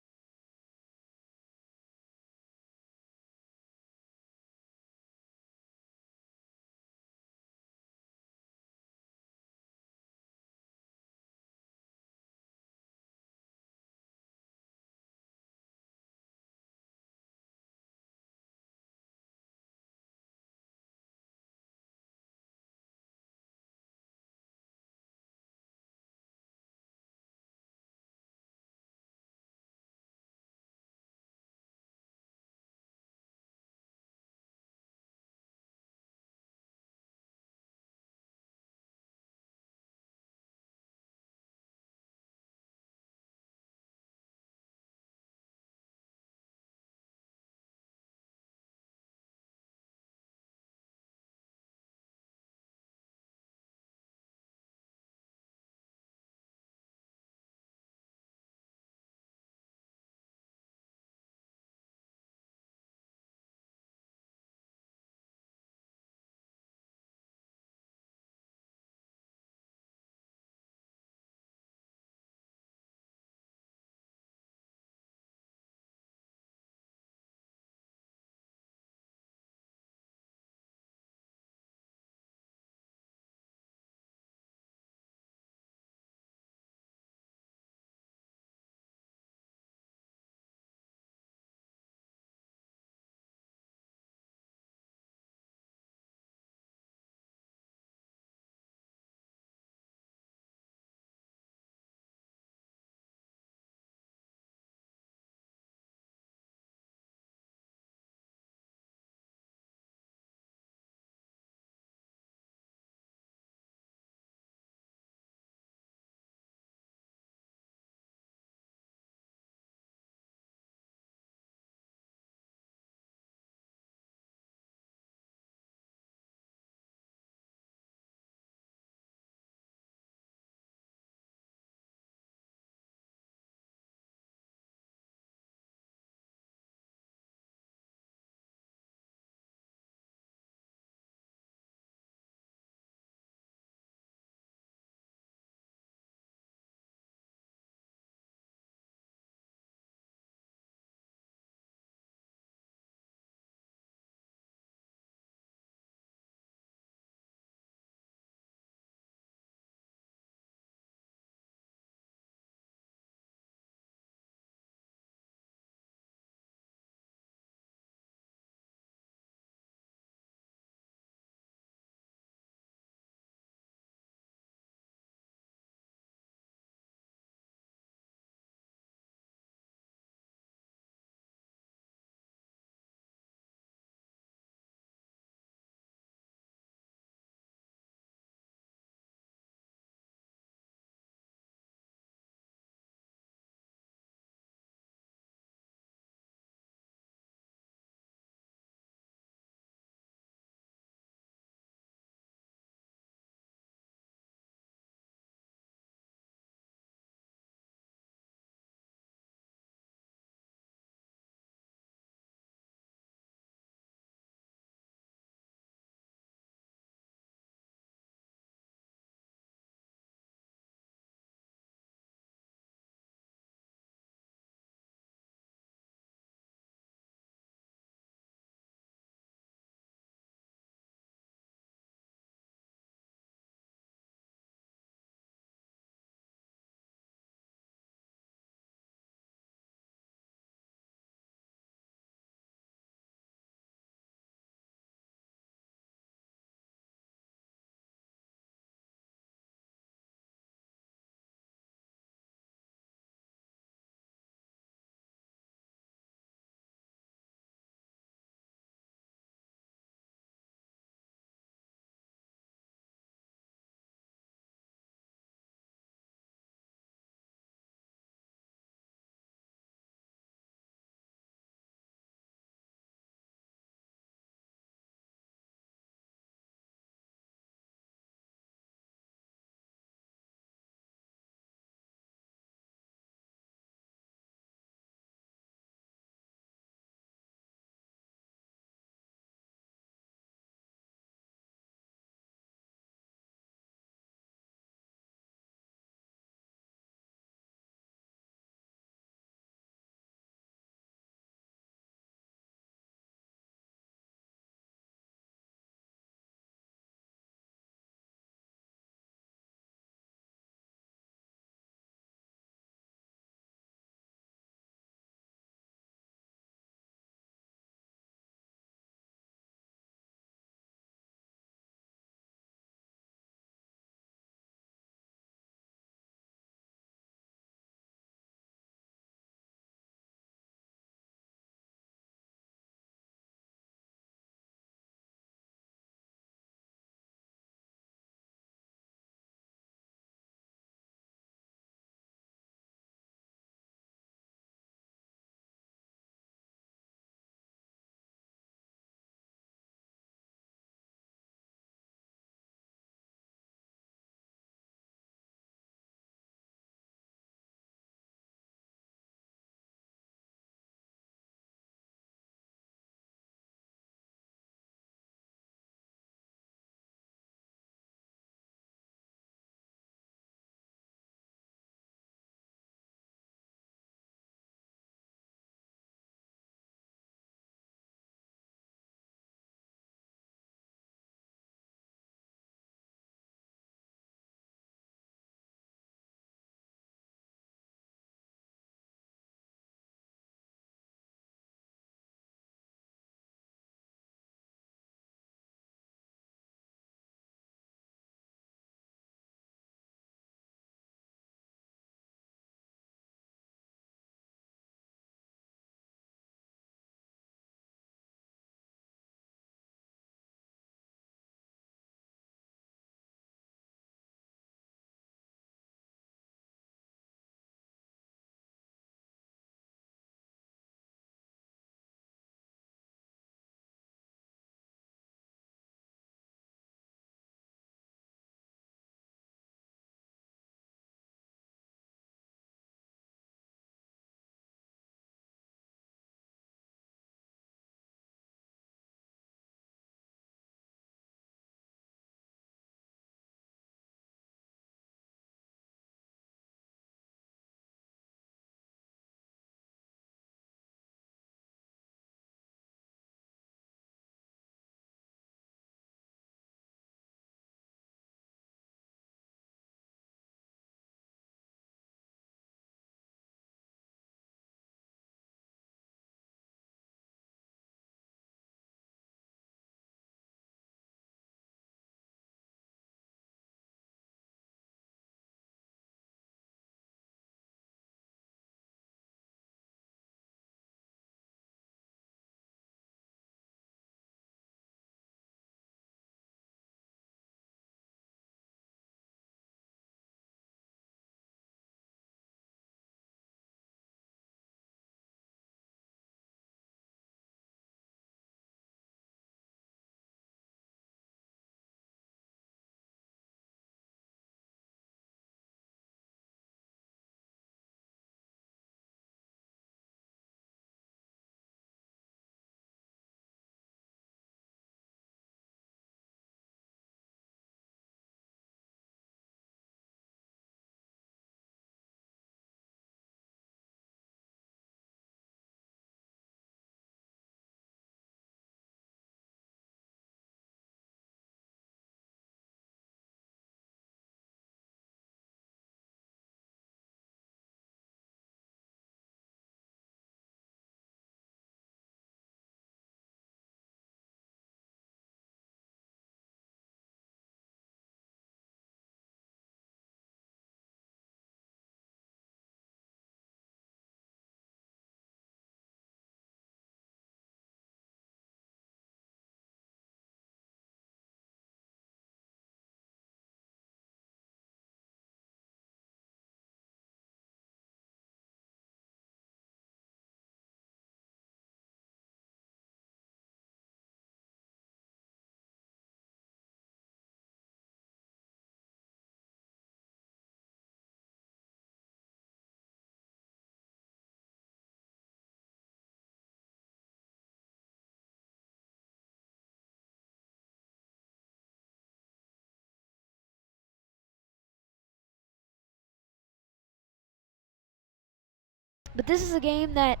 But this is a game that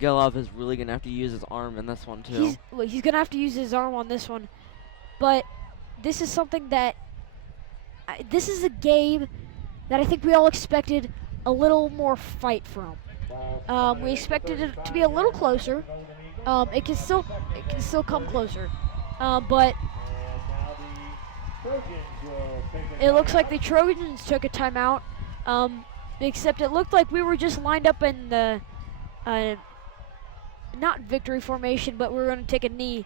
Gelov is really going to have to use his arm in this one, too. he's going to have to use his arm on this one. But this is something that this is a game that I think we all expected a little more fight from. We expected it to be a little closer. It can still come closer, but it looks like the Trojans took a timeout. Except it looked like we were just lined up in the not victory formation, but we were going to take a knee.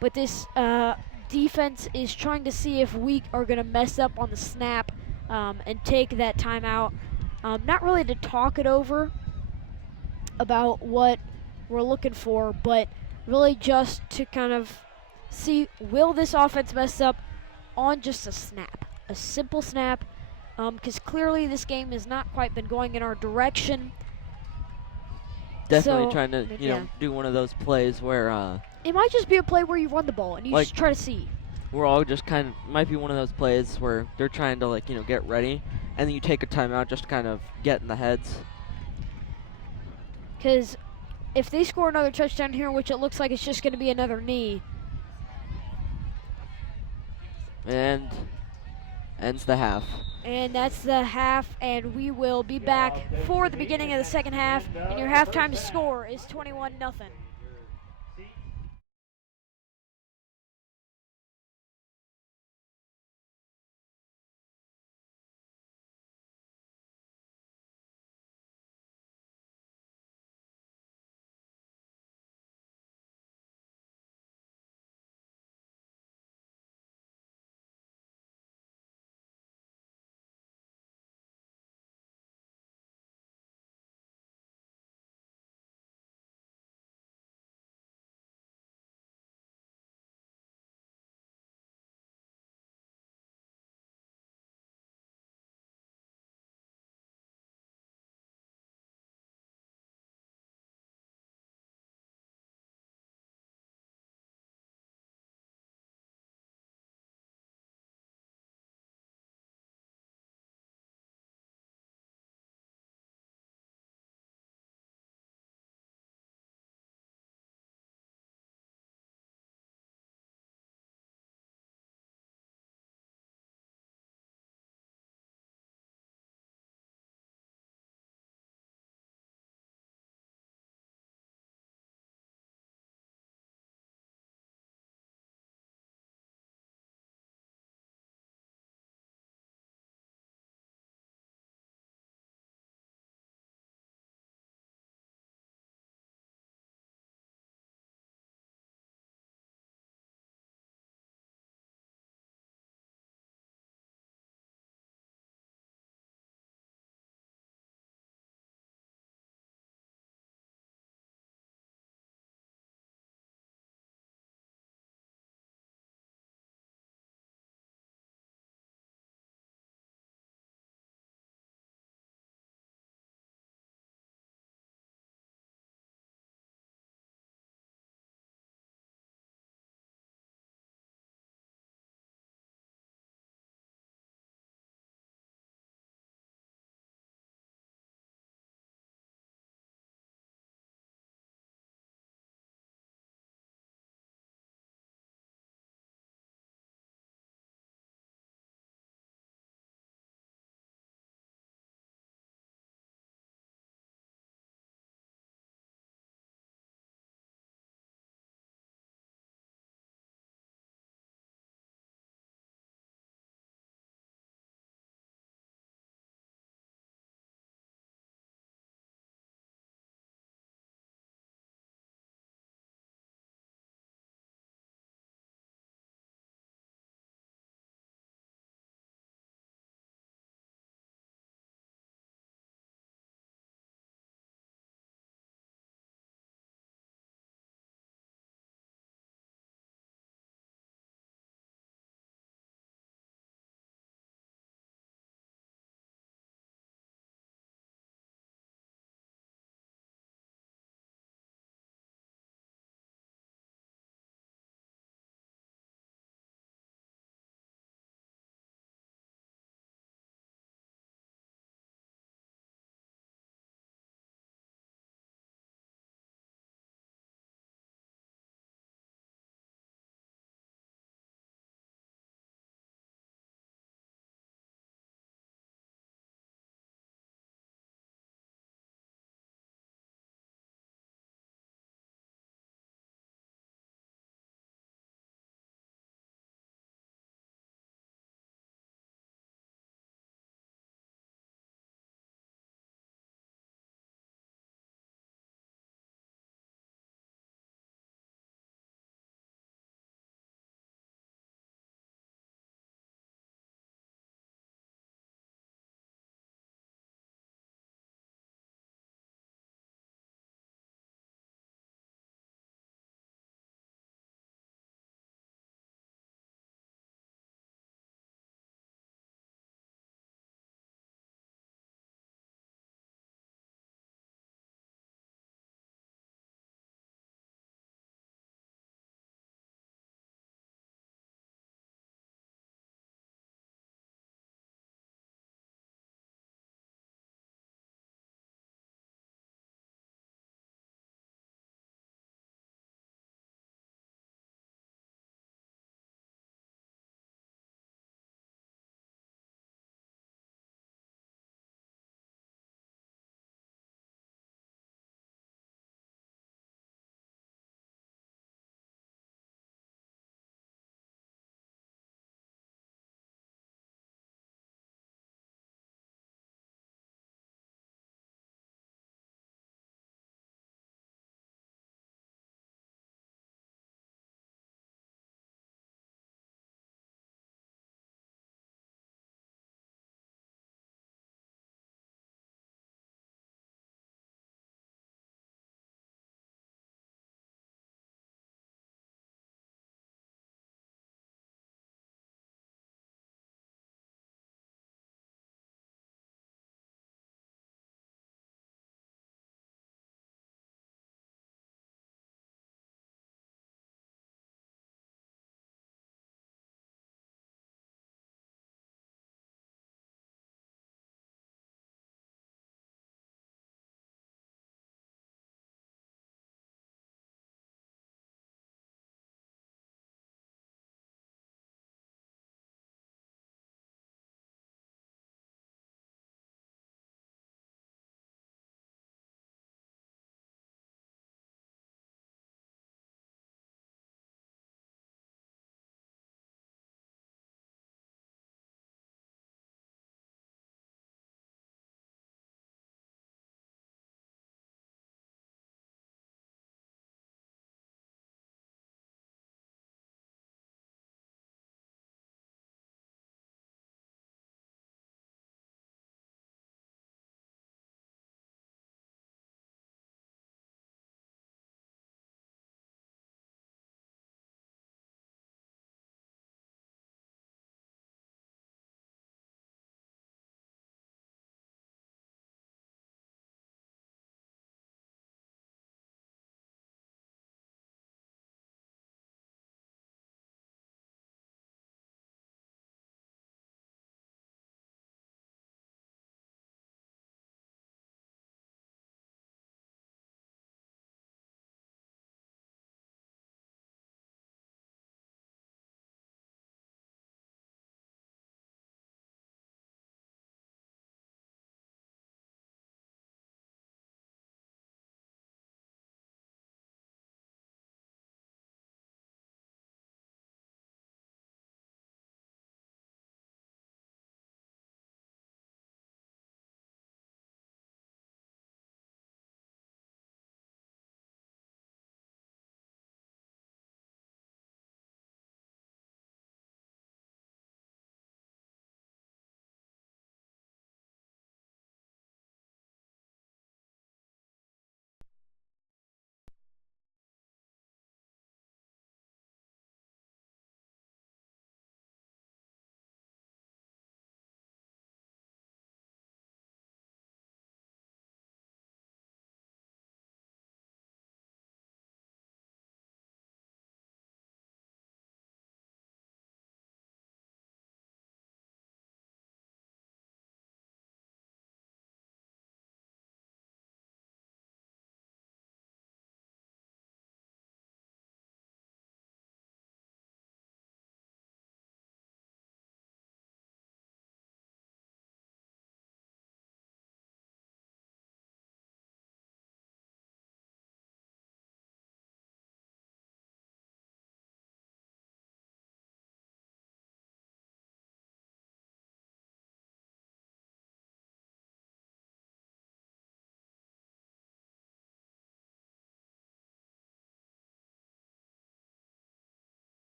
But this defense is trying to see if we are going to mess up on the snap and take that timeout. Not really to talk it over about what we're looking for, but really just to kind of see, will this offense mess up on just a snap, a simple snap, because clearly this game has not quite been going in our direction. Definitely So, trying to, do one of those plays where it might just be a play where you run the ball and you just try to see. we're all just kind of, might be one of those plays where they're trying to, get ready, and then you take a timeout just to kind of get in the heads. Because if they score another touchdown here, which it looks like it's just going to be another knee. And ends the half. And that's the half, and we will be back for the beginning of the second half. And your halftime score is 21-0.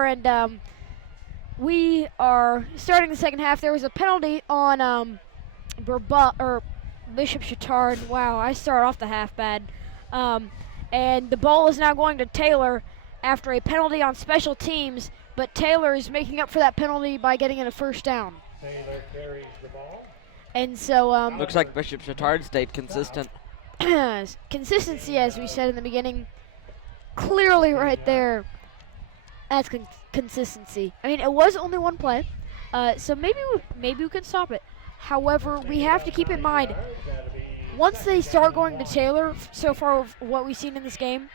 and we are starting the second half. There was a penalty on Bishop Chatard. Wow, I started off the half bad. And the ball is now going to Taylor after a penalty on special teams, but Taylor is making up for that penalty by getting in a first down. Taylor carries the ball. And so looks like Bishop Chatard stayed consistent. Consistency, as we said in the beginning, clearly right there. That's consistency. I mean, it was only one play, so maybe we can stop it. However, we have to keep in mind, once they start going to Taylor, so far of what we've seen in this game,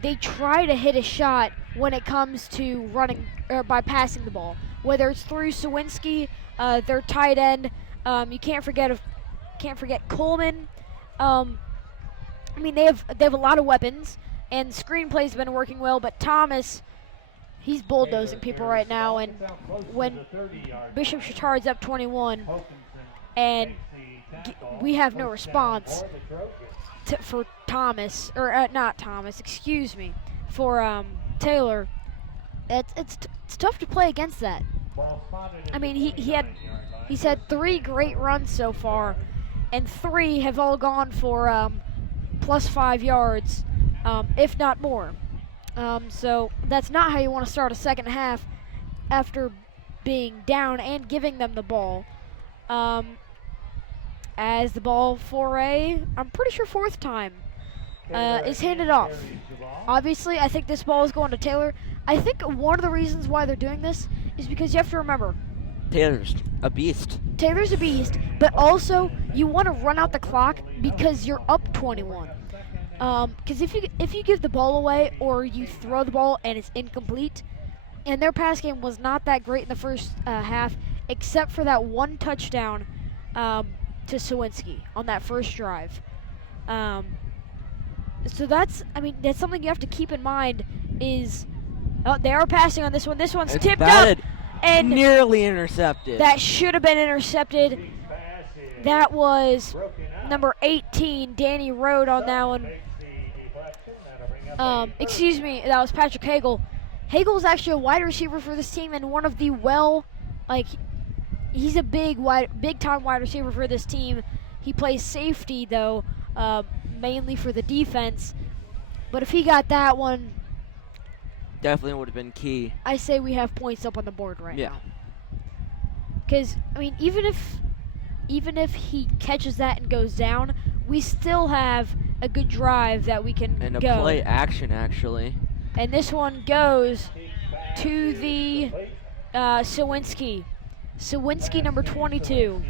they try to hit a shot when it comes to running or by passing the ball. Whether it's through Sawinski, their tight end, you can't forget Coleman. I mean, they have a lot of weapons, and screenplay's been working well. But Thomas, he's bulldozing people right now. And when Bishop Chatard's up 21, and we have no response for Thomas, or not Thomas, excuse me, for Taylor. It's tough to play against that. I mean, he's had 3 great runs so far, and 3 have all gone for plus 5 yards, if not more. So that's not how you want to start a second half after being down and giving them the ball. As the ball for I'm pretty sure 4th time, is handed off. Obviously, I think this ball is going to Taylor. I think one of the reasons why they're doing this is because you have to remember, Taylor's a beast. Taylor's a beast, but also you want to run out the clock because you're up 21. Because if you give the ball away or you throw the ball and it's incomplete, and their pass game was not that great in the first half, except for that one touchdown to Sawinski on that first drive. So that's something you have to keep in mind is, they are passing on this one. This one's tipped up and nearly intercepted. That should have been intercepted. That was number 18, Danny Rode on that one. Excuse me, that was Patrick Hagel. Hagel is actually a wide receiver for this team and one of the he's a big-time wide receiver for this team. He plays safety, though, mainly for the defense. But if he got that one, definitely would have been key. I say we have points up on the board right now. Yeah. Because, I mean, even if he catches that and goes down, we still have a good drive that we can and go. And a play action, actually. And this one goes to the Sawinski. Sawinski, number 22.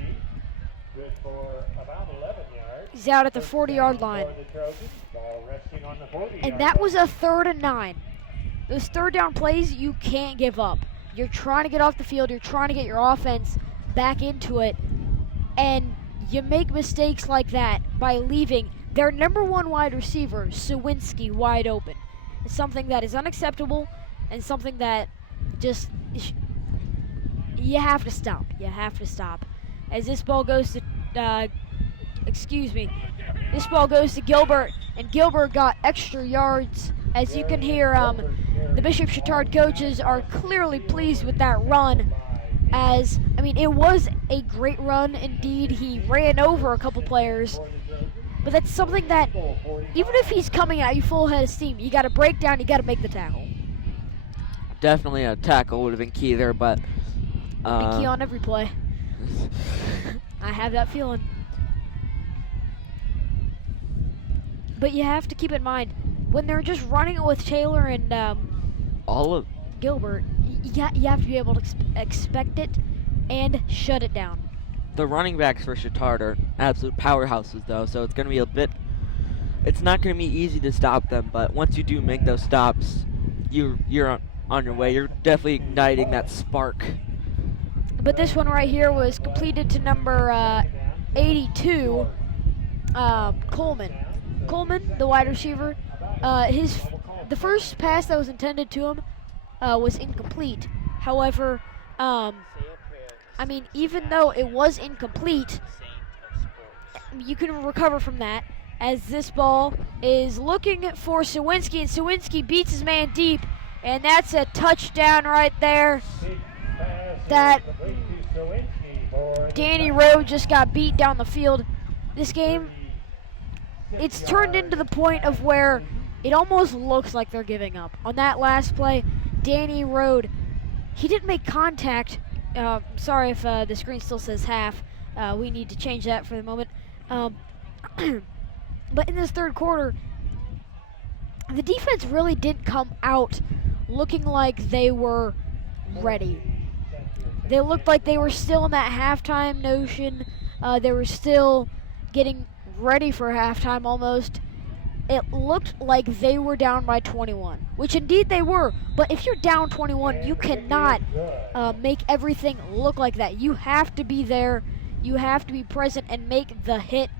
He's out at the 40-yard line. And that was a 3rd and 9. Those 3rd down plays, you can't give up. You're trying to get off the field. You're trying to get your offense back into it. And you make mistakes like that by leaving their number 1 wide receiver, Sawinski, wide open. It's something that is unacceptable and something that just you have to stop. You have to stop. As this ball goes to, this ball goes to Gilbert, and Gilbert got extra yards. As you can hear, the Bishop Chatard coaches are clearly pleased with that run. It was a great run indeed. He ran over a couple players. But that's something that, even if he's coming at you full head of steam, you got to break down, you got to make the tackle. Definitely a tackle would have been key there, but... Be key on every play. I have that feeling. But you have to keep in mind, when they're just running it with Taylor and Gilbert, you have to be able to expect it and shut it down. The running backs for Chatard are absolute powerhouses, though, so it's going to be it's not going to be easy to stop them, but once you do make those stops, you're on your way. You're definitely igniting that spark. But this one right here was completed to number 82, Coleman. Coleman, the wide receiver, the first pass that was intended to him was incomplete. However, even though it was incomplete, you can recover from that, as this ball is looking for Sawinski, and Sawinski beats his man deep, And that's a touchdown right there. Big pass That incomplete to Sowinski for the Danny touchdown. Rowe just got beat down the field. This game, it's turned into the point of where it almost looks like they're giving up. On that last play, Danny Rowe, he didn't make contact. Sorry if the screen still says half. We need to change that for the moment. But in this third quarter, the defense really didn't come out looking like they were ready. They looked like they were still in that halftime notion. They were still getting ready for halftime almost. It looked like they were down by 21, which indeed they were. But if you're down 21, you cannot make everything look like that. You have to be there. You have to be present and make the hit.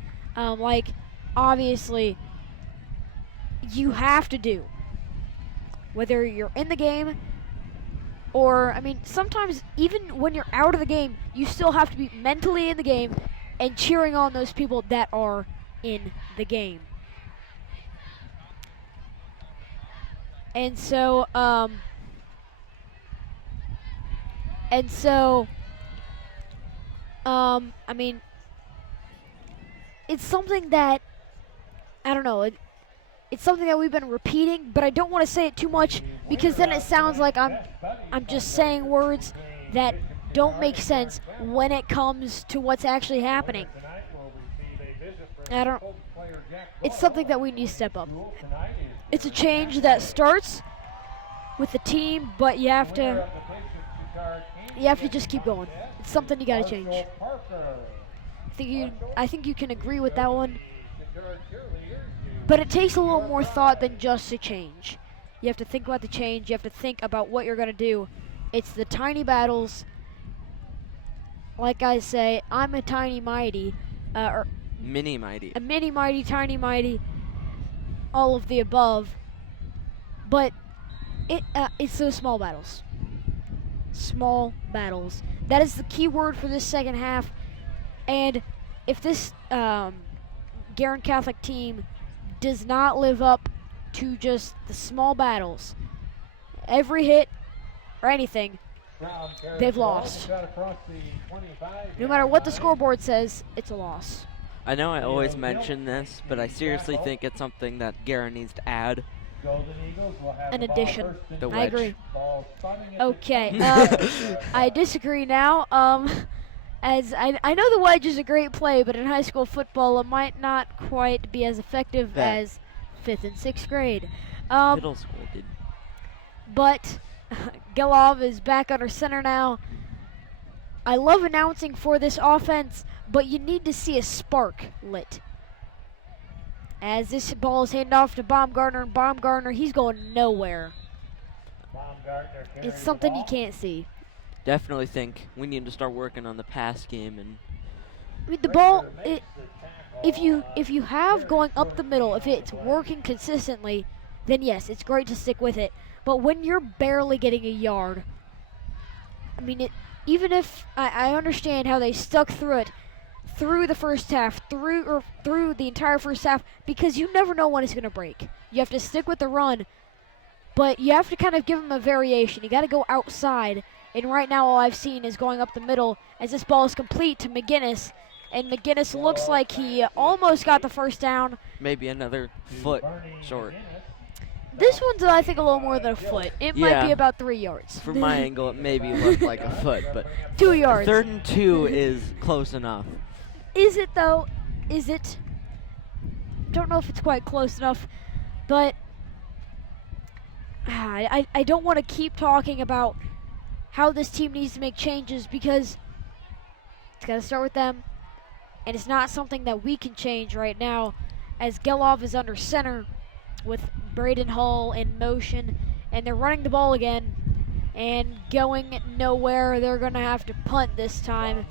Obviously, you have to do. Whether you're in the game or, sometimes even when you're out of the game, you still have to be mentally in the game and cheering on those people that are in the game. And so, it's something that, I don't know, it's something that we've been repeating, but I don't want to say it too much because then it sounds like I'm just saying words that don't make sense when it comes to what's actually happening. It's something that we need to step up. It's a change that starts with the team, but you have to just keep going. It's something you got to change. I think you can agree with that one. But it takes a little more thought than just a change. You have to think about the change. You have to think about what you're going to do. It's the tiny battles. Like I say, I'm a tiny mighty. Or Mini mighty. A mini mighty, tiny mighty, all of the above. But it's those small battles. Small battles. That is the key word for this second half. And if this Guerin Catholic team does not live up to just the small battles, every hit or anything, they've lost. No matter what the scoreboard says, it's a loss. I know I always mention this, but I seriously think it's something that Guerin needs to add. An addition. The I wedge. agree. Okay. I disagree now. As I know the wedge is a great play, but in high school football it might not quite be as effective as 5th and 6th grade. Middle school did. But Gelov is back under center now. I love announcing for this offense, but you need to see a spark lit. As this ball is handed off to Baumgartner, and Baumgartner, he's going nowhere. It's something you can't see. Definitely think we need to start working on the pass game and The ball, if you have going up the middle, if it's working consistently, then yes, it's great to stick with it. But when you're barely getting a yard, even if I understand how they stuck through it, through the first half, through the entire first half, because you never know when it's going to break. You have to stick with the run, but you have to kind of give them a variation. You got to go outside, and right now all I've seen is going up the middle as this ball is complete to McGinnis, and McGinnis looks like he almost got the first down. maybe another foot short. This one's, I think, a little more than a foot. It might be about 3 yards. From my angle, it maybe looked like a foot, but 2 yards. 3rd and 2 is close enough. Is it, though? Is it? Don't know if it's quite close enough, but I don't want to keep talking about how this team needs to make changes because it's got to start with them, and it's not something that we can change right now as Gelov is under center with Braden Hall in motion, and they're running the ball again and going nowhere. They're going to have to punt this time.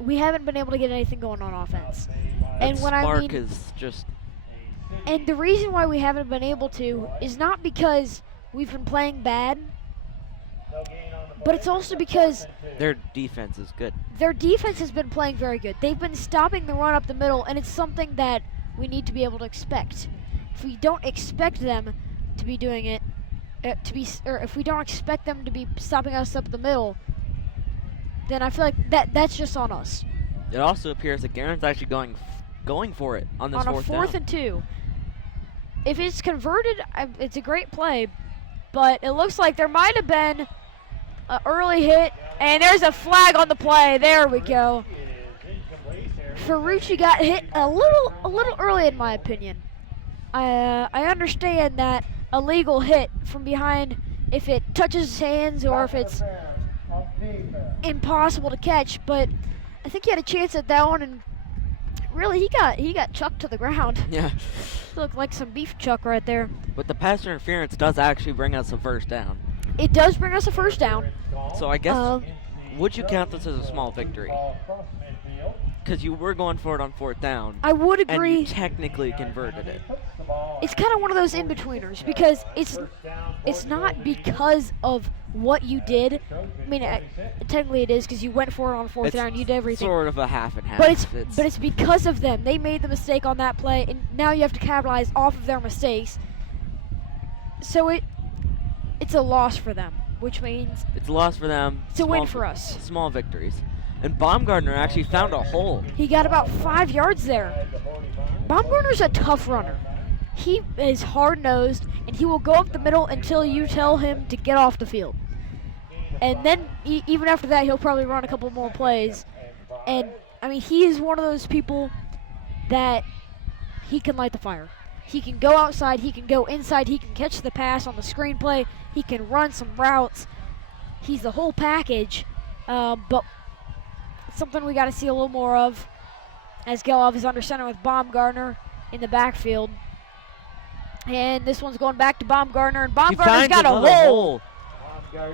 We haven't been able to get anything going on offense. And when Spark is just... And the reason why we haven't been able to is not because we've been playing bad, but it's also because their defense is good. Their defense has been playing very good. They've been stopping the run up the middle, and it's something that we need to be able to expect. If we don't expect them to be doing it, or if we don't expect them to be stopping us up the middle, then I feel like that's just on us. It also appears that Guerin's actually going for it on this On a fourth fourth down. and 2. If it's converted, it's a great play, but it looks like there might have been an early hit, and there's a flag on the play. There we go. Ferrucci got hit a little early, in my opinion. I understand that a legal hit from behind, if it touches his hands or if it's impossible to catch, but I think he had a chance at that one, and really he got chucked to the ground. Yeah. Looked like some beef chuck right there. But the pass interference does actually bring us a first down. It does bring us a first down. So I guess, would you count this as a small victory? Because you were going for it on fourth down. I would And agree. you technically converted it. It's kind of one of those in-betweeners because it's not because of what you did. I mean, technically it is because you went for it on fourth It's down. You did everything. sort of a half and half. But it's because of them. They made the mistake on that play, and now you have to capitalize off of their mistakes. So it's a loss for them, which means it's a loss for them. it's a win for us. Small victories. And Baumgartner actually found a hole. He got about 5 yards there. Baumgartner's a tough runner. He is hard-nosed, and he will go up the middle until you tell him to get off the field. And then, even after that, he'll probably run a couple more plays. And, I mean, he is one of those people that he can light the fire. He can go outside, he can go inside, he can catch the pass on the screenplay, he can run some routes. He's the whole package, but it's something we got to see a little more of as Gelov is under center with Baumgartner in the backfield. And this one's going back to Baumgartner, and Baumgartner's got a hole.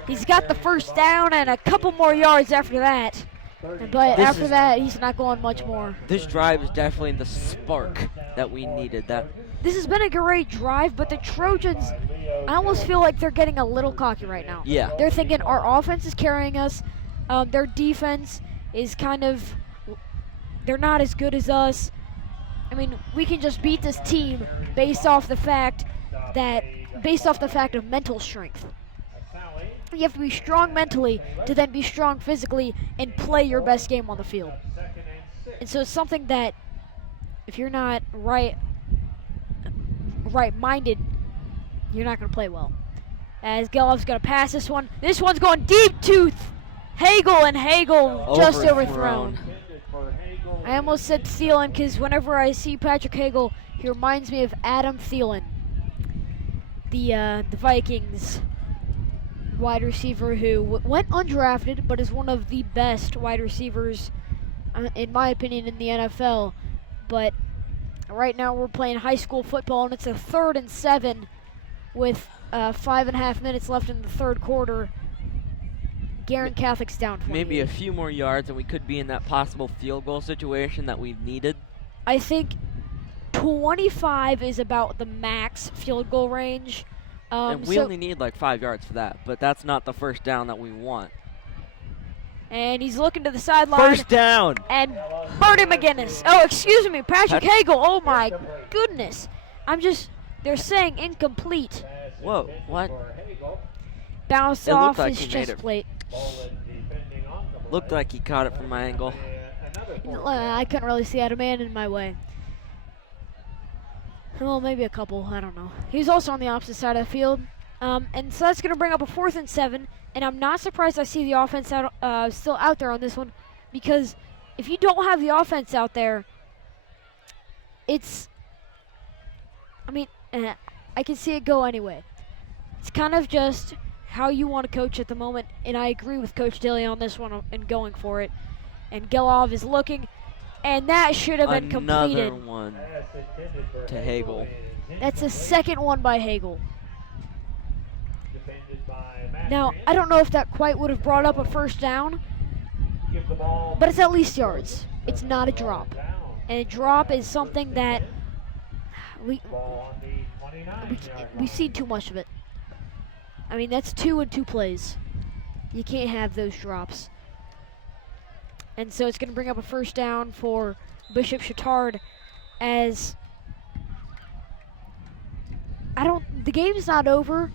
He's got the first down and a couple more yards after that. But after that, he's not going much more. This drive is definitely the spark that we needed. This has been a great drive, but the Trojans, I almost feel like they're getting a little cocky right now. Yeah. They're thinking our offense is carrying us. Their defense is kind of, they're not as good as us. I mean, we can just beat this team based off the fact of mental strength. You have to be strong mentally to then be strong physically and play your best game on the field. And so it's something that if you're not right-minded, you're not going to play well. As Gelov's going to pass this one. This one's going deep to Hagel, and Hagel just overthrown. I almost said Thielen because whenever I see Patrick Hagel, he reminds me of Adam Thielen, the Vikings wide receiver who went undrafted but is one of the best wide receivers, in my opinion, in the NFL. But right now we're playing high school football, and it's a 3rd and 7 with 5.5 minutes left in the third quarter. Guerin Catholic's down 28. Maybe a few more yards and we could be in that possible field goal situation that we needed. I think 25 is about the max field goal range. And we only need like 5 yards for that, but that's not the first down that we want. And he's looking to the sideline. First down! And Bertie McGinnis. Oh, excuse me, Patrick Hagel. Oh my goodness. They're saying incomplete. Whoa, what? Bounced It looked off like his he made chest it. plate. Looked like he caught it from my angle. I couldn't really see. I had a man in my way. Well, maybe a couple. I don't know. He was also on the opposite side of the field. And so that's going to bring up a 4th and 7. And I'm not surprised I see the offense still out there on this one. Because if you don't have the offense out there, I can see it go anyway. It's kind of just how you want to coach at the moment, and I agree with Coach Daly on this one and going for it. And Gelov is looking, and that should have been completed. Another one to Hagel. That's the second one by Hagel. Now, I don't know if that quite would have brought up a first down, but it's at least yards. It's not a drop. And a drop is something that we've seen too much of it. I mean, that's 2 and 2 plays. You can't have those drops. And so it's going to bring up a first down for Bishop Chatard as The game's not over,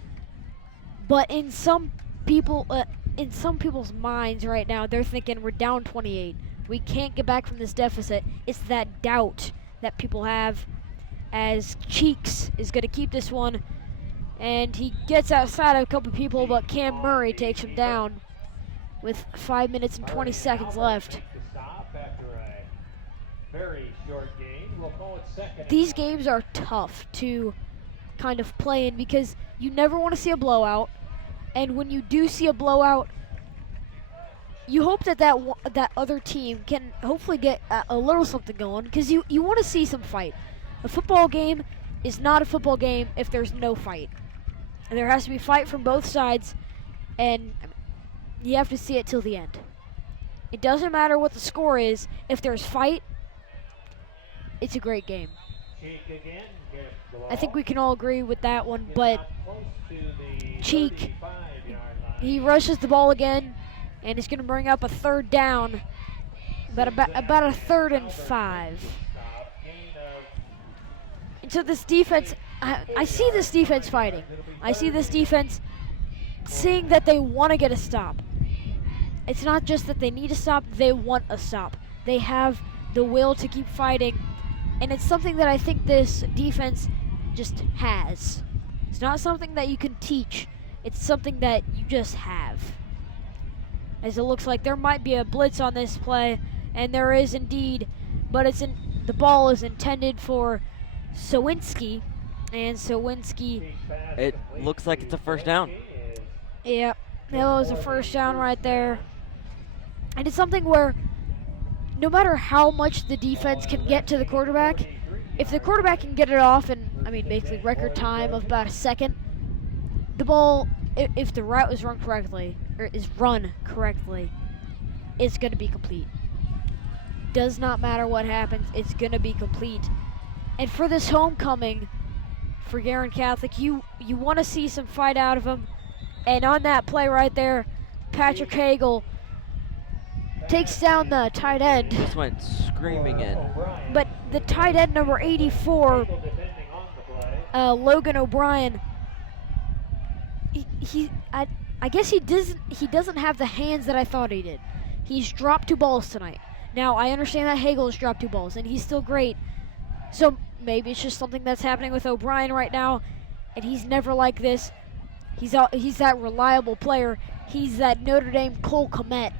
but in some people's minds right now, they're thinking we're down 28. We can't get back from this deficit. It's that doubt that people have, as Cheeks is going to keep this one, and he gets outside of a couple people, but Cam Murray takes him down with 5 minutes and 20 seconds left. These games are tough to kind of play in because you never want to see a blowout, and when you do see a blowout, you hope that other team can hopefully get a little something going, because you want to see some fight. A football game is not a football game if there's no fight. And there has to be fight from both sides, and you have to see it till the end. It doesn't matter what the score is. If there's fight, it's a great game. I think we can all agree with that one, but Cheek, he rushes the ball again, and it's going to bring up a third down, about a 3rd and 5. And so this defense, I see this defense fighting. I see this defense seeing that they want to get a stop. It's not just that they need a stop, they want a stop. They have the will to keep fighting, and it's something that I think this defense just has. It's not something that you can teach, it's something that you just have. As it looks like there might be a blitz on this play, and there is indeed, but the ball is intended for Sowinski, and Sowinski. It looks like it's a first down. Yep, that was a first down right there. And it's something where no matter how much the defense can get to the quarterback, if the quarterback can get it off in, basically record time of about a second, the ball, if the route is run correctly, it's going to be complete. Does not matter what happens, it's going to be complete. And for this homecoming, for Guerin Catholic, you want to see some fight out of him. And on that play right there, Patrick Hagel takes down the tight end. Just went screaming in. But the tight end, number 84, Logan O'Brien, I guess he doesn't have the hands that I thought he did. He's dropped 2 balls tonight. Now, I understand that Hagel has dropped 2 balls, and he's still great. So maybe it's just something that's happening with O'Brien right now, and he's never like this. He's that reliable player. He's that Notre Dame Cole Kmet.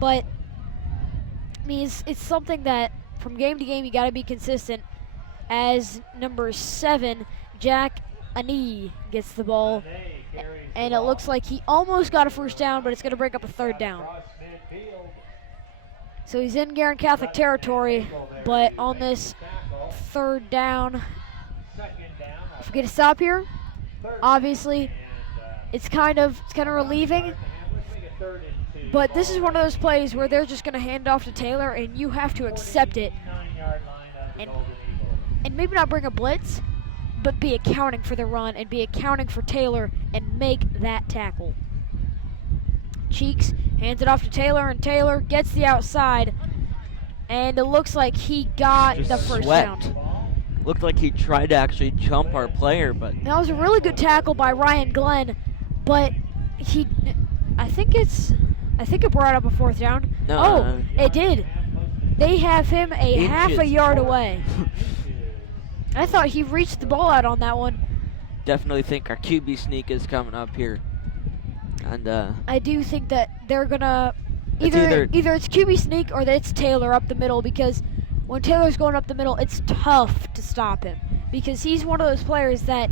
But it's something that from game to game you got to be consistent. As number 7, Jack Anee gets the ball, and it looks like he almost got a first down, but it's going to break up a 3rd down. So he's in Guerin Catholic territory, but on this 3rd down, if we get a stop here, obviously it's kind of relieving. But this is one of those plays where they're just going to hand off to Taylor, and you have to accept it. And maybe not bring a blitz, but be accounting for the run and be accounting for Taylor and make that tackle. Cheeks hands it off to Taylor, and Taylor gets the outside. And it looks like he got the first down. Looked like he tried to actually jump our player, but that was a really good tackle by Ryan Glenn, but I think it brought up a 4th down. No, it did. They have him half a yard away. I thought he reached the ball out on that one. Definitely think our QB sneak is coming up here. And I do think that they're gonna either it's QB sneak or that it's Taylor up the middle, because when Taylor's going up the middle, it's tough to stop him, because he's one of those players that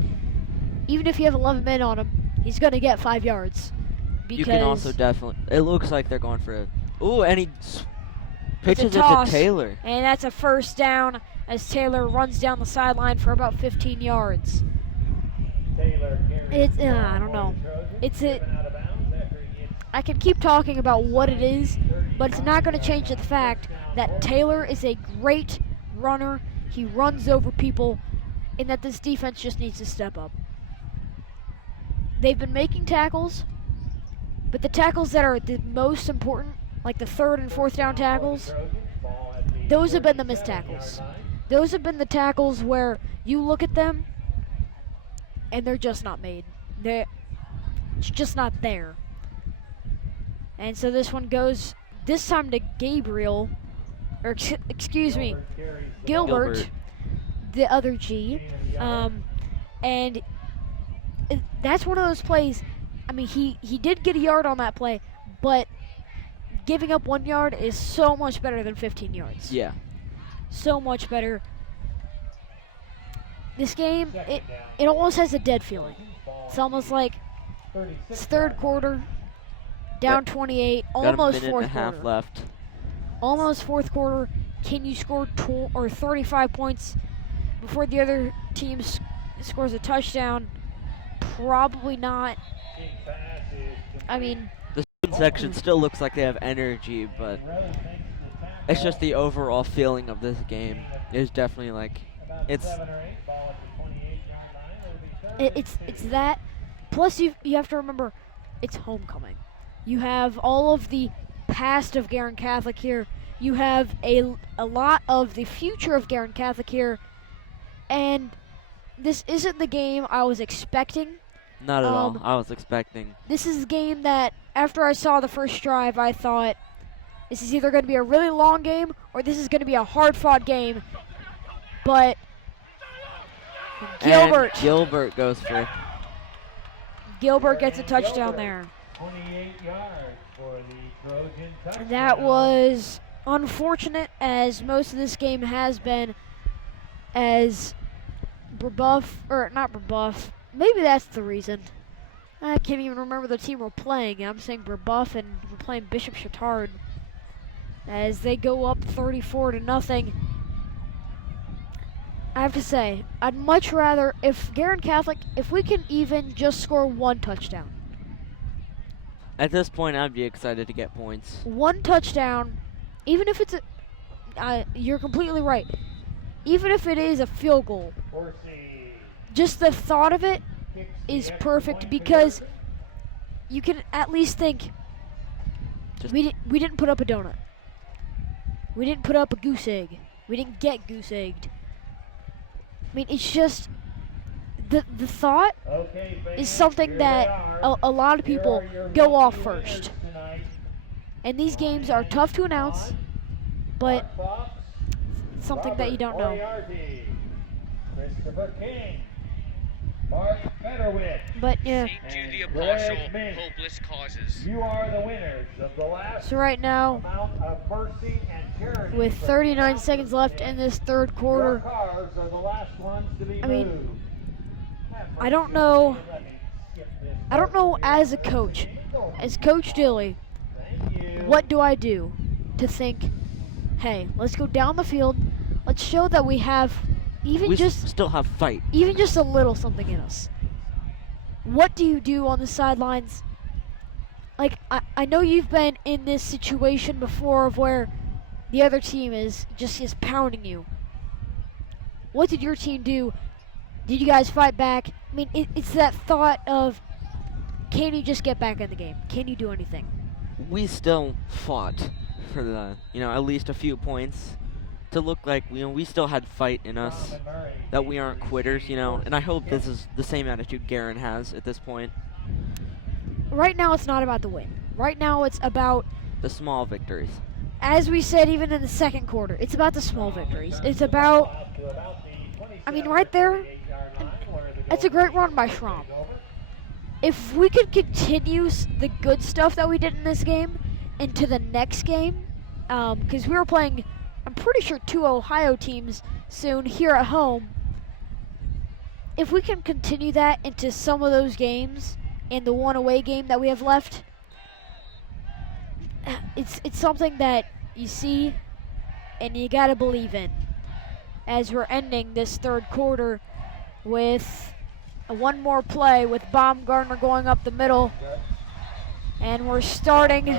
even if you have 11 men on him, he's gonna get 5 yards. You can also definitely. It looks like they're going for and he pitches it to Taylor, and that's a first down as Taylor runs down the sideline for about 15 yards. It's I don't know. I can keep talking about what it is, but it's not going to change the fact that Taylor is a great runner. He runs over people, and that this defense just needs to step up. They've been making tackles, but the tackles that are the most important, like the 3rd and 4th down tackles, those have been the missed tackles. Those have been the tackles where you look at them and they're just not made. It's just not there. And so this one goes this time to Gabriel, or excuse me, Gilbert, the other G. And that's one of those plays. I mean, he did get a yard on that play, but giving up 1 yard is so much better than 15 yards. Yeah. So much better. This game, it almost has a dead feeling. It's almost like it's third quarter, down 28, almost got a minute fourth and a half quarter. left. Almost fourth quarter. Can you score 35 points before the other team scores a touchdown? Probably not. I mean, The student section still looks like they have energy, but it's just the overall feeling of this game is definitely like it's that. Plus, you have to remember, it's homecoming. You have all of the past of Guerin Catholic here. You have a lot of the future of Guerin Catholic here, and this isn't the game I was expecting. not at all. I was expecting. This is the game that, after I saw the first drive, I thought this is either going to be a really long game or this is going to be a hard-fought game. But Gilbert goes for it. Gilbert gets a touchdown there. 28 yards for the Trojan touchdown. That was unfortunate, as most of this game has been, as not Brebeuf. Maybe that's the reason. I can't even remember the team we're playing. I'm saying Brebeuf, and we're playing Bishop Chatard, as they go up 34-0. I have to say, I'd much rather, if Guerin Catholic, if we can even just score one touchdown. At this point, I'd be excited to get points. One touchdown, even if it's you're completely right. Even if it is a field goal, just the thought of it is perfect, because you can at least think, we didn't put up a donut. We didn't put up a goose egg. We didn't get goose egged. I mean, it's just the thought is something that a lot of people go off first. And these games are tough to announce, but something that you don't know. But yeah. To the apostle, hopeless causes. You are the winners of the last So right now, amount of mercy and charity. with 39 seconds left in this third quarter, Your cars are the last ones to be I mean, moved. I don't know as a coach, as Coach Dilly, what do I do to think, hey, let's go down the field, let's show that we have still have fight. even just a little something in us. What do you do on the sidelines? Like, I know you've been in this situation before of where the other team is pounding you. What did your team do? Did you guys fight back? I mean, it's that thought of, can you just get back in the game? Can you do anything? We still fought for at least a few points to look like, we still had fight in us, that we aren't quitters, and I hope this is the same attitude Guerin has at this point. Right now, it's not about the win. Right now, it's about The small victories. as we said, even in the second quarter, it's about the small victories. It's about, I mean, right there, that's a great run by Schramm. If we could continue the good stuff that we did in this game into the next game, because we were playing, I'm pretty sure, 2 Ohio teams soon here at home. If we can continue that into some of those games and the one away game that we have left, it's something that you see and you gotta believe in, as we're ending this third quarter with one more play with Baumgartner going up the middle, and we're starting.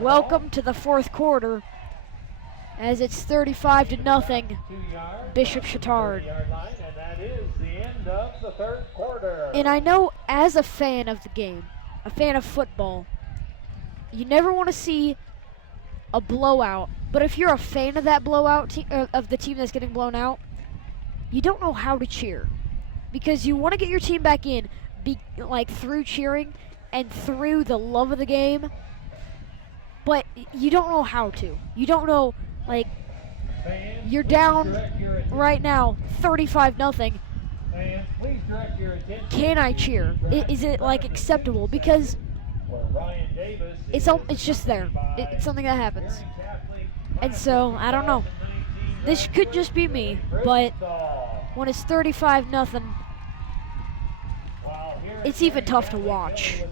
Welcome to the fourth quarter, as it's 35-0 Bishop Chatard. And that is the end of the third quarter. And I know, as a fan of the game, a fan of football, you never want to see a blowout. But if you're a fan of that blowout of the team that's getting blown out, you don't know how to cheer. because you want to get your team back in, like through cheering and through the love of the game, but you don't know how to. You don't know, like, you're down right now 35-0. Can I cheer? Is it like acceptable? Because it's just there. It's something that happens. And so, I don't know. This could just be me, but when it's 35-0, it's even tough to watch.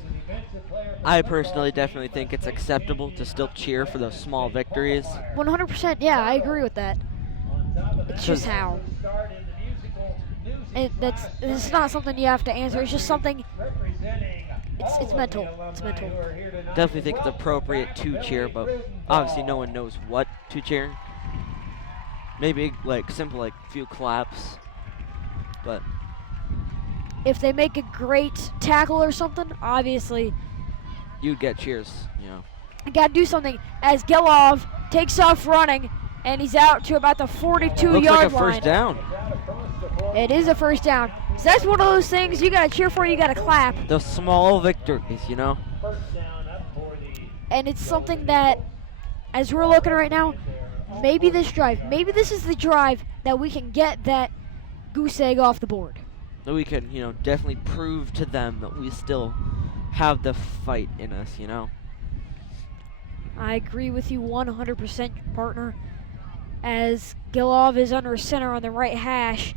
I personally definitely think it's acceptable to still cheer for those small victories. 100%, yeah, I agree with that. It's just how. It's not something you have to answer. It's just something. It's mental. It's mental. Definitely think it's appropriate to cheer, but obviously no one knows what to cheer. Maybe like simple, like few claps, but if they make a great tackle or something, obviously you'd get cheers. You know. You gotta do something as Gelov takes off running, and he's out to about the 42-yard Looks like a line. first down. It is a first down. So that's one of those things you gotta cheer for, you gotta clap. The small victories, you know? And it's something that, as we're looking right now, maybe this is the drive that we can get that goose egg off the board. That we can, definitely prove to them that we still have the fight in us, you know? I agree with you 100%, partner. As Gelov is under center on the right hash,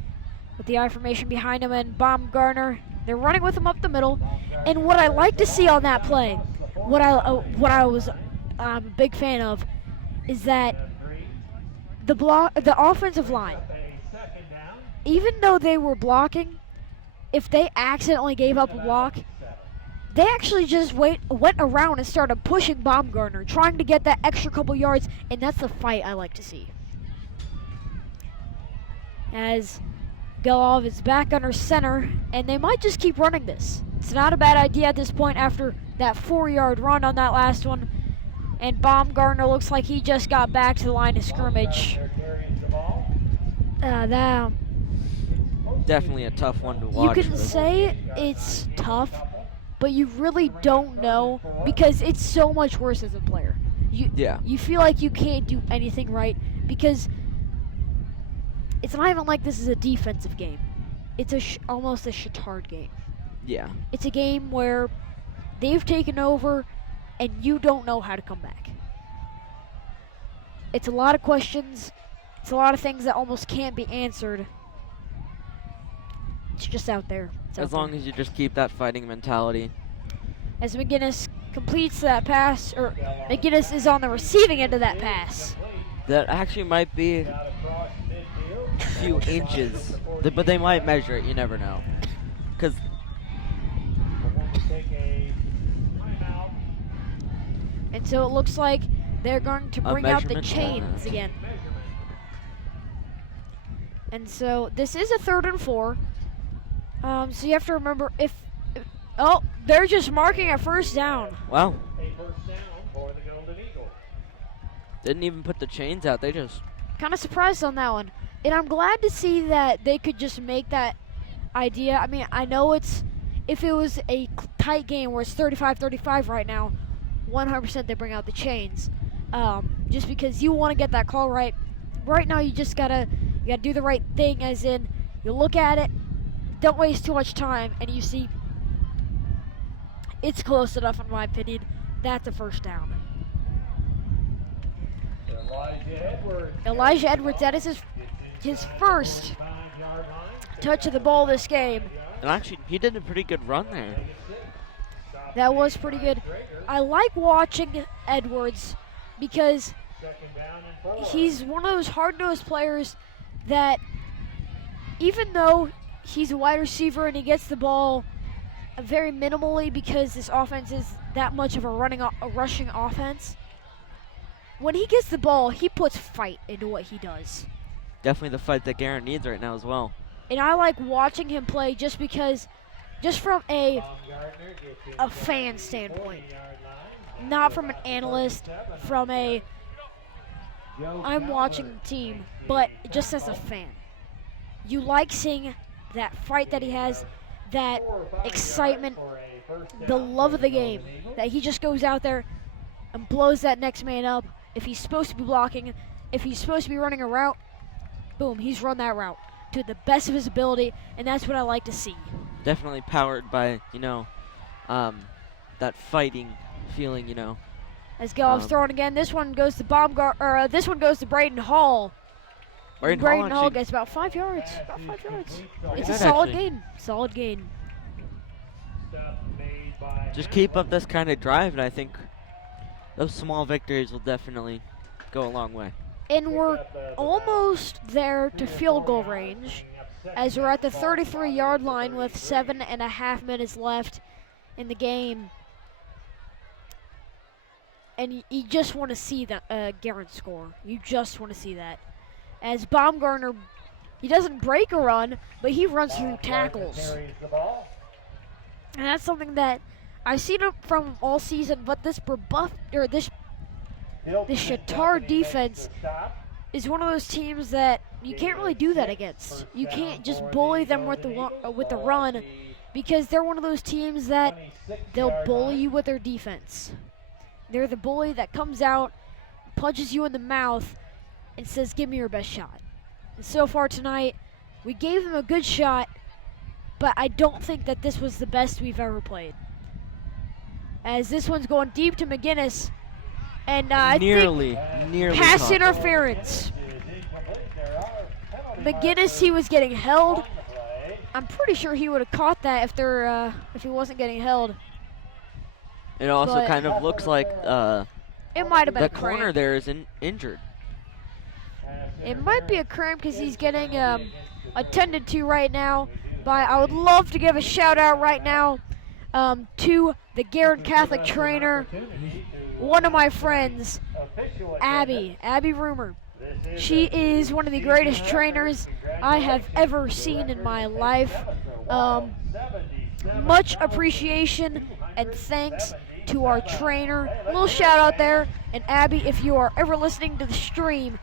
with the I formation behind him and Baumgartner, they're running with him up the middle. And what I like to see on that play, what I was a big fan of, is that the offensive line, even though they were blocking, if they accidentally gave up a block, they actually just went around and started pushing Baumgartner, trying to get that extra couple yards, and that's the fight I like to see. As Gelov is back under center, and they might just keep running this. It's not a bad idea at this point after that 4-yard run on that last one. And Baumgartner looks like he just got back to the line of scrimmage. Definitely a tough one to watch. You can say it's tough, but you really don't know because it's so much worse as a player. You feel like you can't do anything right because it's not even like this is a defensive game. It's almost a Chatard game. Yeah. It's a game where they've taken over and you don't know how to come back. It's a lot of questions. It's a lot of things that almost can't be answered. It's just out there. As long as you just keep that fighting mentality. As McGinnis completes that pass, or McGinnis is on the receiving end of that pass. That actually might be a few inches, but they might measure it. You never know. Because and so it looks like they're going to bring out the chains again. And so this is a 3rd and 4. So you have to remember oh, they're just marking a first down. Wow. Didn't even put the chains out. They just kind of surprised on that one. And I'm glad to see that they could just make that idea. I mean, I know if it was a tight game where it's 35-35 right now, 100% they bring out the chains. Just because you want to get that call right. Right now you gotta do the right thing, as in you look at it, don't waste too much time, and you see it's close enough in my opinion. That's a first down. Elijah Edwards, that is his first touch of the ball this game. And actually, he did a pretty good run there. That was pretty good. I like watching Edwards because he's one of those hard-nosed players that even though he's a wide receiver and he gets the ball very minimally because this offense is that much of a rushing offense, when he gets the ball, he puts fight into what he does. Definitely the fight that Guerin needs right now as well. And I like watching him play just from a fan standpoint. Not from an analyst, I'm watching the team, but just as a fan. You like seeing that fight that he has, that excitement, the love of the game, that he just goes out there and blows that next man up. If he's supposed to be blocking, if he's supposed to be running a route, boom, he's run that route to the best of his ability, and that's what I like to see. Definitely powered by, that fighting feeling, As Gallup's throwing again, this one goes to this one goes to Braden Hall. Braden Hall gets about 5 yards. It's a solid gain. Solid gain. Just keep up this kind of drive, and I think those small victories will definitely go a long way. And we're almost there to field goal range, as we're at the 33-yard line with 7.5 minutes left in the game. And you just want to see that Guerin score. You just want to see that. As Baumgartner, he doesn't break a run, but he runs through tackles. And that's something that I've seen it from all season, but this Chatard defense is one of those teams that you can't really do that against. You can't just bully them with the run, because they're one of those teams that they'll bully you with their defense. They're the bully that comes out, punches you in the mouth, and says, "Give me your best shot." And so far tonight, we gave them a good shot, but I don't think that this was the best we've ever played. As this one's going deep to McGinnis, and I think pass interference. McGinnis, he was getting held. I'm pretty sure he would have caught that if he wasn't getting held. It also kind of looks like it might have been the a cramp. corner there is injured. It might be a cramp because he's getting attended to right now. But I would love to give a shout out right now to the Guerin Catholic trainer, one of my friends, Abby Rumor. She is one of the greatest trainers I have ever seen in my life. Much appreciation and thanks to our trainer. A little shout out there. And Abby, if you are ever listening to the stream,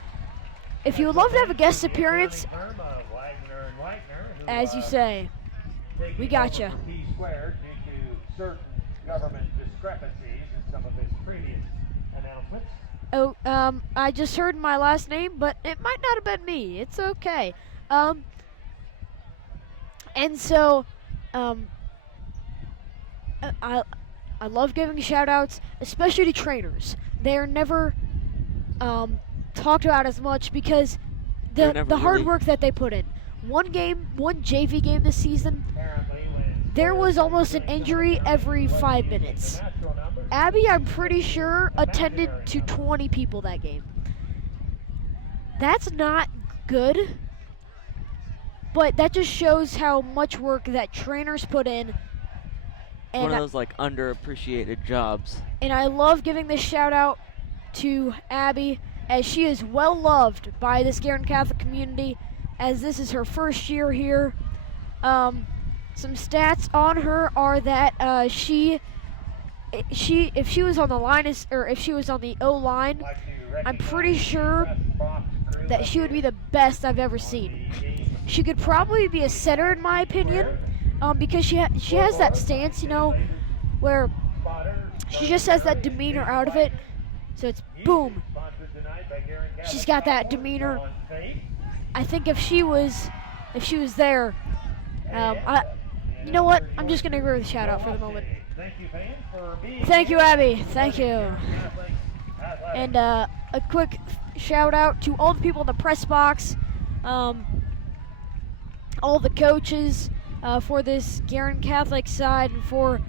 if you would love to have a guest appearance, as you say, we got you. Oh, I just heard my last name, but it might not have been me. It's okay. And so, I love giving shout outs, especially to trainers. They are never talked about as much because the hard work that they put in. One JV game this season, there was almost an injury every 5 minutes. Abby, I'm pretty sure, attended to 20 people that game. That's not good, but that just shows how much work that trainers put in. And one of those underappreciated jobs. And I love giving this shout out to Abby, as she is well loved by this Guerin Catholic community, as this is her first year here. Some stats on her are that if she was on the line, or if she was on the O line, I'm pretty sure that she would be the best I've ever seen. She could probably be a center in my opinion, because she has that stance, where she just has that demeanor out of it. So it's boom. She's got that demeanor. I think if she was there, you know what? I'm just gonna agree with the shout out for the moment. Thank you, Abby. Thank you. And a quick shout out to all the people in the press box, all the coaches for this Guerin Catholic side, and for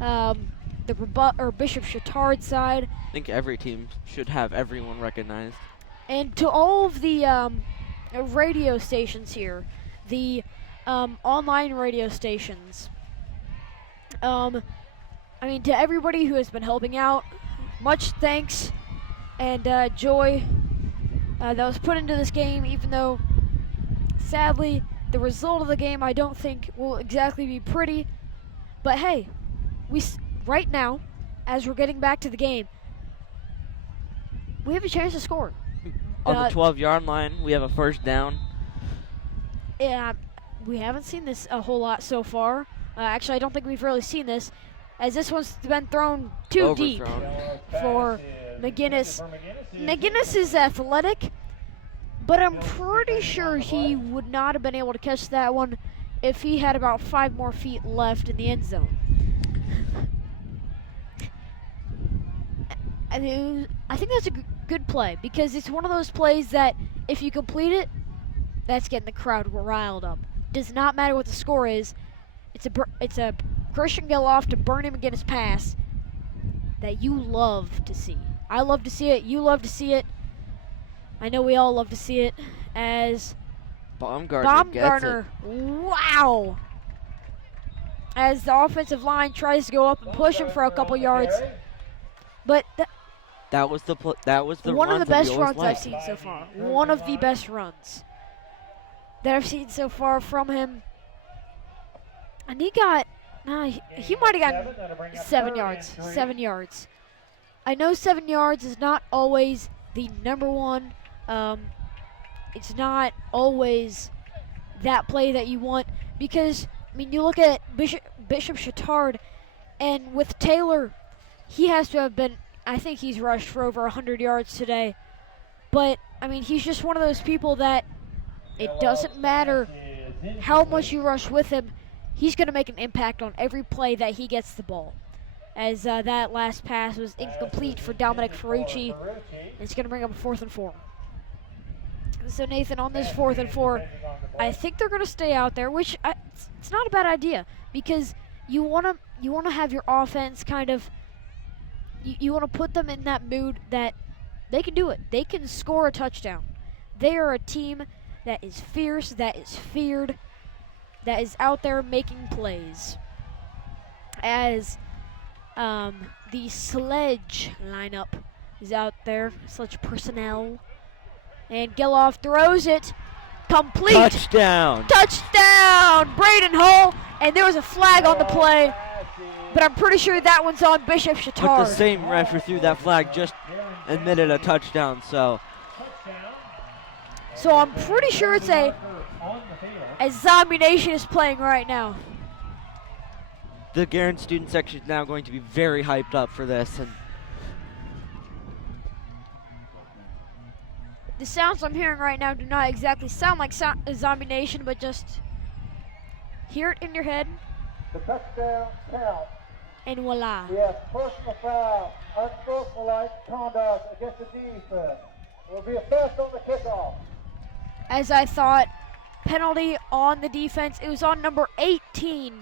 the Bishop Chatard side. I think every team should have everyone recognized. And to all of the radio stations here, the online radio stations. To everybody who has been helping out, much thanks and joy that was put into this game, even though, sadly, the result of the game I don't think will exactly be pretty. But hey, right now, as we're getting back to the game, we have a chance to score. On the 12-yard line, we have a first down. Yeah, we haven't seen this a whole lot so far. Actually, I don't think we've really seen this, as this one's been thrown too deep for McGinnis. McGinnis is athletic, but I'm pretty sure he would not have been able to catch that one if he had about 5 more feet left in the end zone. I think that's a good play, because it's one of those plays that if you complete it, that's getting the crowd riled up. Does not matter what the score is. It's a Christian Geloff to Bernie McGinnis pass that you love to see. I love to see it. You love to see it. I know we all love to see it. As Baumgartner gets it. Wow! As the offensive line tries to go up and push him for a couple yards, but that was the one of the best runs liked. I've seen so far. One of the best runs that I've seen so far from him. And he got, he might have gotten 7 yards. 7 yards. I know 7 yards is not always the number one. It's not always that play that you want, because, I mean, you look at Bishop Chatard, and with Taylor, he has to have been, I think he's rushed for over 100 yards today. But, I mean, he's just one of those people that it doesn't matter how much you rush with him. He's going to make an impact on every play that he gets the ball. As that last pass was incomplete for Dominic Ferrucci. It's going to bring up a 4th and 4. So Nathan, on this 4th and 4, I think they're going to stay out there, which it's not a bad idea, because you want to have your offense kind of, you want to put them in that mood that they can do it. They can score a touchdown. They are a team that is fierce, that is feared, that is out there making plays. As the Sledge lineup is out there, Sledge personnel. And Geloff throws it. Complete. Touchdown. Touchdown. Braden Hull. And there was a flag on the play, but I'm pretty sure that one's on Bishop Chatard. But the same ref who threw that flag just admitted a touchdown, so I'm pretty sure it's as Zombie Nation is playing right now. the Guerin student section is now going to be very hyped up for this. And the sounds I'm hearing right now do not exactly sound like Zombie Nation, but just hear it in your head. The touchdown count. And voila. Yes, personal foul, unsportsmanlike conduct against the defense. It will be a fast on the kickoff. As I thought, penalty on the defense. It was on number 18.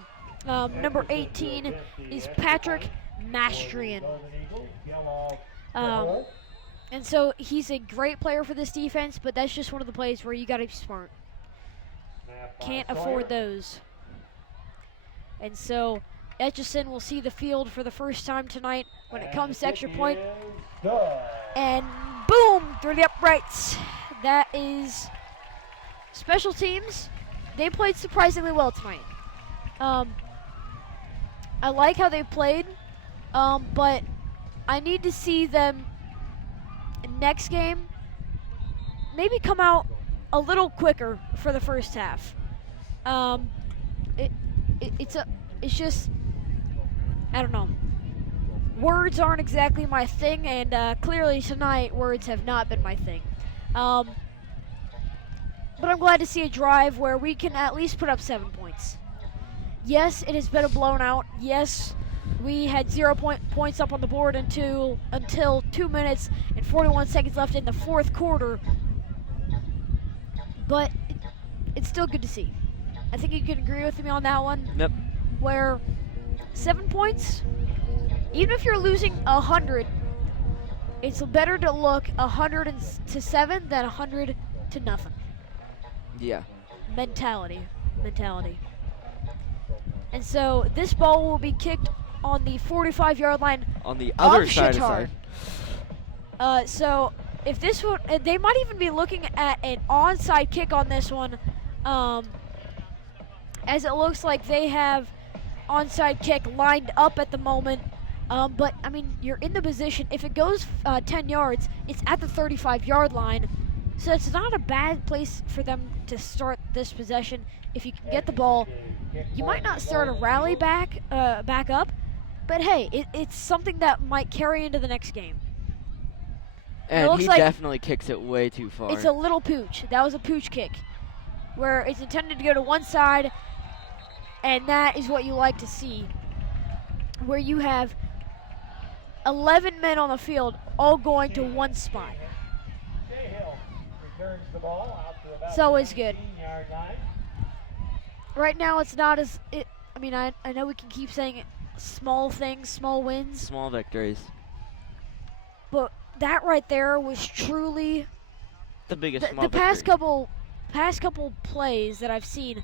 Number 18 is Patrick Mastrian. And so he's a great player for this defense, but that's just one of the plays where you got to be smart. Can't afford those. And so Etchison will see the field for the first time tonight when it comes to extra point. And boom, through the uprights. That is special teams. They played surprisingly well tonight. I like how they played, but I need to see them next game maybe come out a little quicker for the first half. It's just, I don't know. Words aren't exactly my thing, and clearly tonight words have not been my thing. But I'm glad to see a drive where we can at least put up 7 points. Yes, it has been a blown out. Yes, we had 0 points up on the board until 2 minutes and 41 seconds left in the fourth quarter. But it's still good to see. I think you can agree with me on that one. Yep. Where 7 points, even if you're losing 100, it's better to look 100 to 7 than 100 to nothing. Yeah. Mentality. And so this ball will be kicked on the 45-yard line on the other side Chatard. of the side. So if this one, they might even be looking at an onside kick on this one, as it looks like they have onside kick lined up at the moment. But I mean, you're in the position. If it goes 10 yards, it's at the 35-yard line. So it's not a bad place for them to start this possession. If you can get the ball, you might not start a rally back up, but hey, it's something that might carry into the next game. And he definitely kicks it way too far. It's a little pooch. That was a pooch kick, where it's intended to go to one side, and that is what you like to see, where you have 11 men on the field all going to one spot. So it's good. Right now it's not as, I know we can keep saying it, small things, small wins. Small victories. But that right there was truly the biggest small the past victory. couple plays that I've seen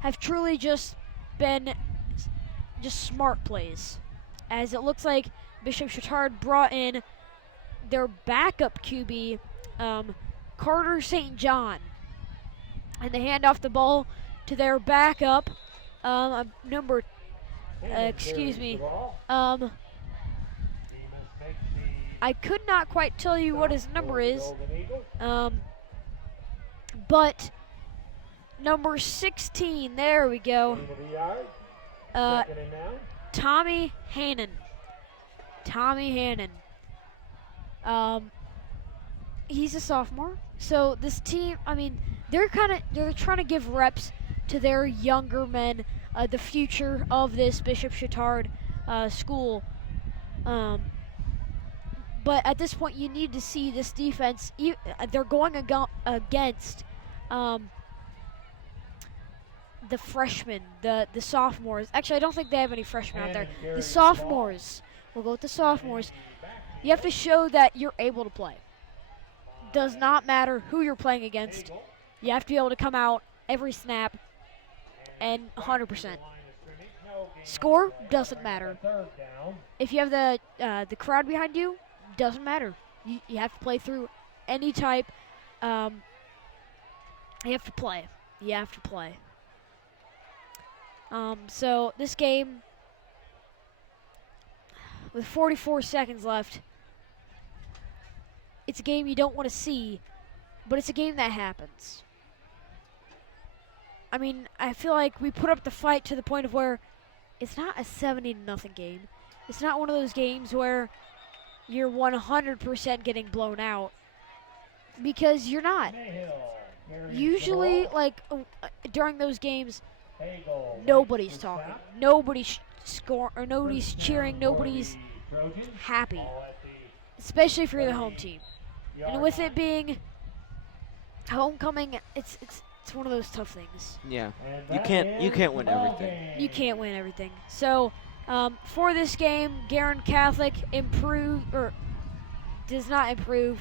have truly just been just smart plays. As it looks like Bishop Chatard brought in their backup QB, Carter St. John, and they hand off the ball to their backup, I could not quite tell you what his number is, but number 16, there we go, Tommy Hannon. He's a sophomore, so this team, they're trying to give reps to their younger men, the future of this Bishop Chatard school. But at this point, you need to see this defense. They're going against the freshmen, the sophomores. Actually, I don't think they have any freshmen out there. The sophomores. We'll go with the sophomores. You have to show that you're able to play. Does not matter who you're playing against. You have to be able to come out every snap and 100%. Score doesn't matter. If you have the crowd behind you, doesn't matter. You have to play through any type. You have to play. So this game, with 44 seconds left, it's a game you don't want to see, but it's a game that happens. I feel like we put up the fight to the point of where it's not a 70-0 game. It's not one of those games where you're 100% getting blown out, because you're not. Usually, during those games, nobody's talking, nobody's scoring, or nobody's cheering, nobody's happy, especially if you're the home team. And with it being homecoming, it's one of those tough things. Yeah, you can't win everything. You can't win everything. So for this game, Guerin Catholic does not improve.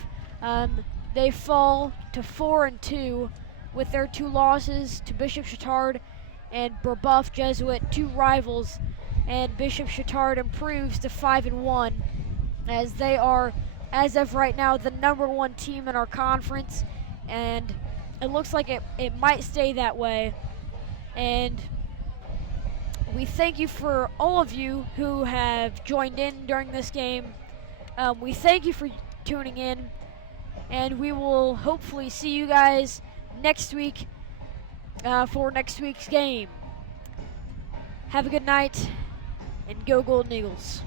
They fall to 4-2 with their 2 losses to Bishop Chatard and Brebeuf Jesuit, 2 rivals, and Bishop Chatard improves to 5-1, as they are, as of right now, the #1 team in our conference, and it looks like it might stay that way. And we thank you for all of you who have joined in during this game. We thank you for tuning in, and we will hopefully see you guys next week for next week's game. Have a good night, and go Golden Eagles.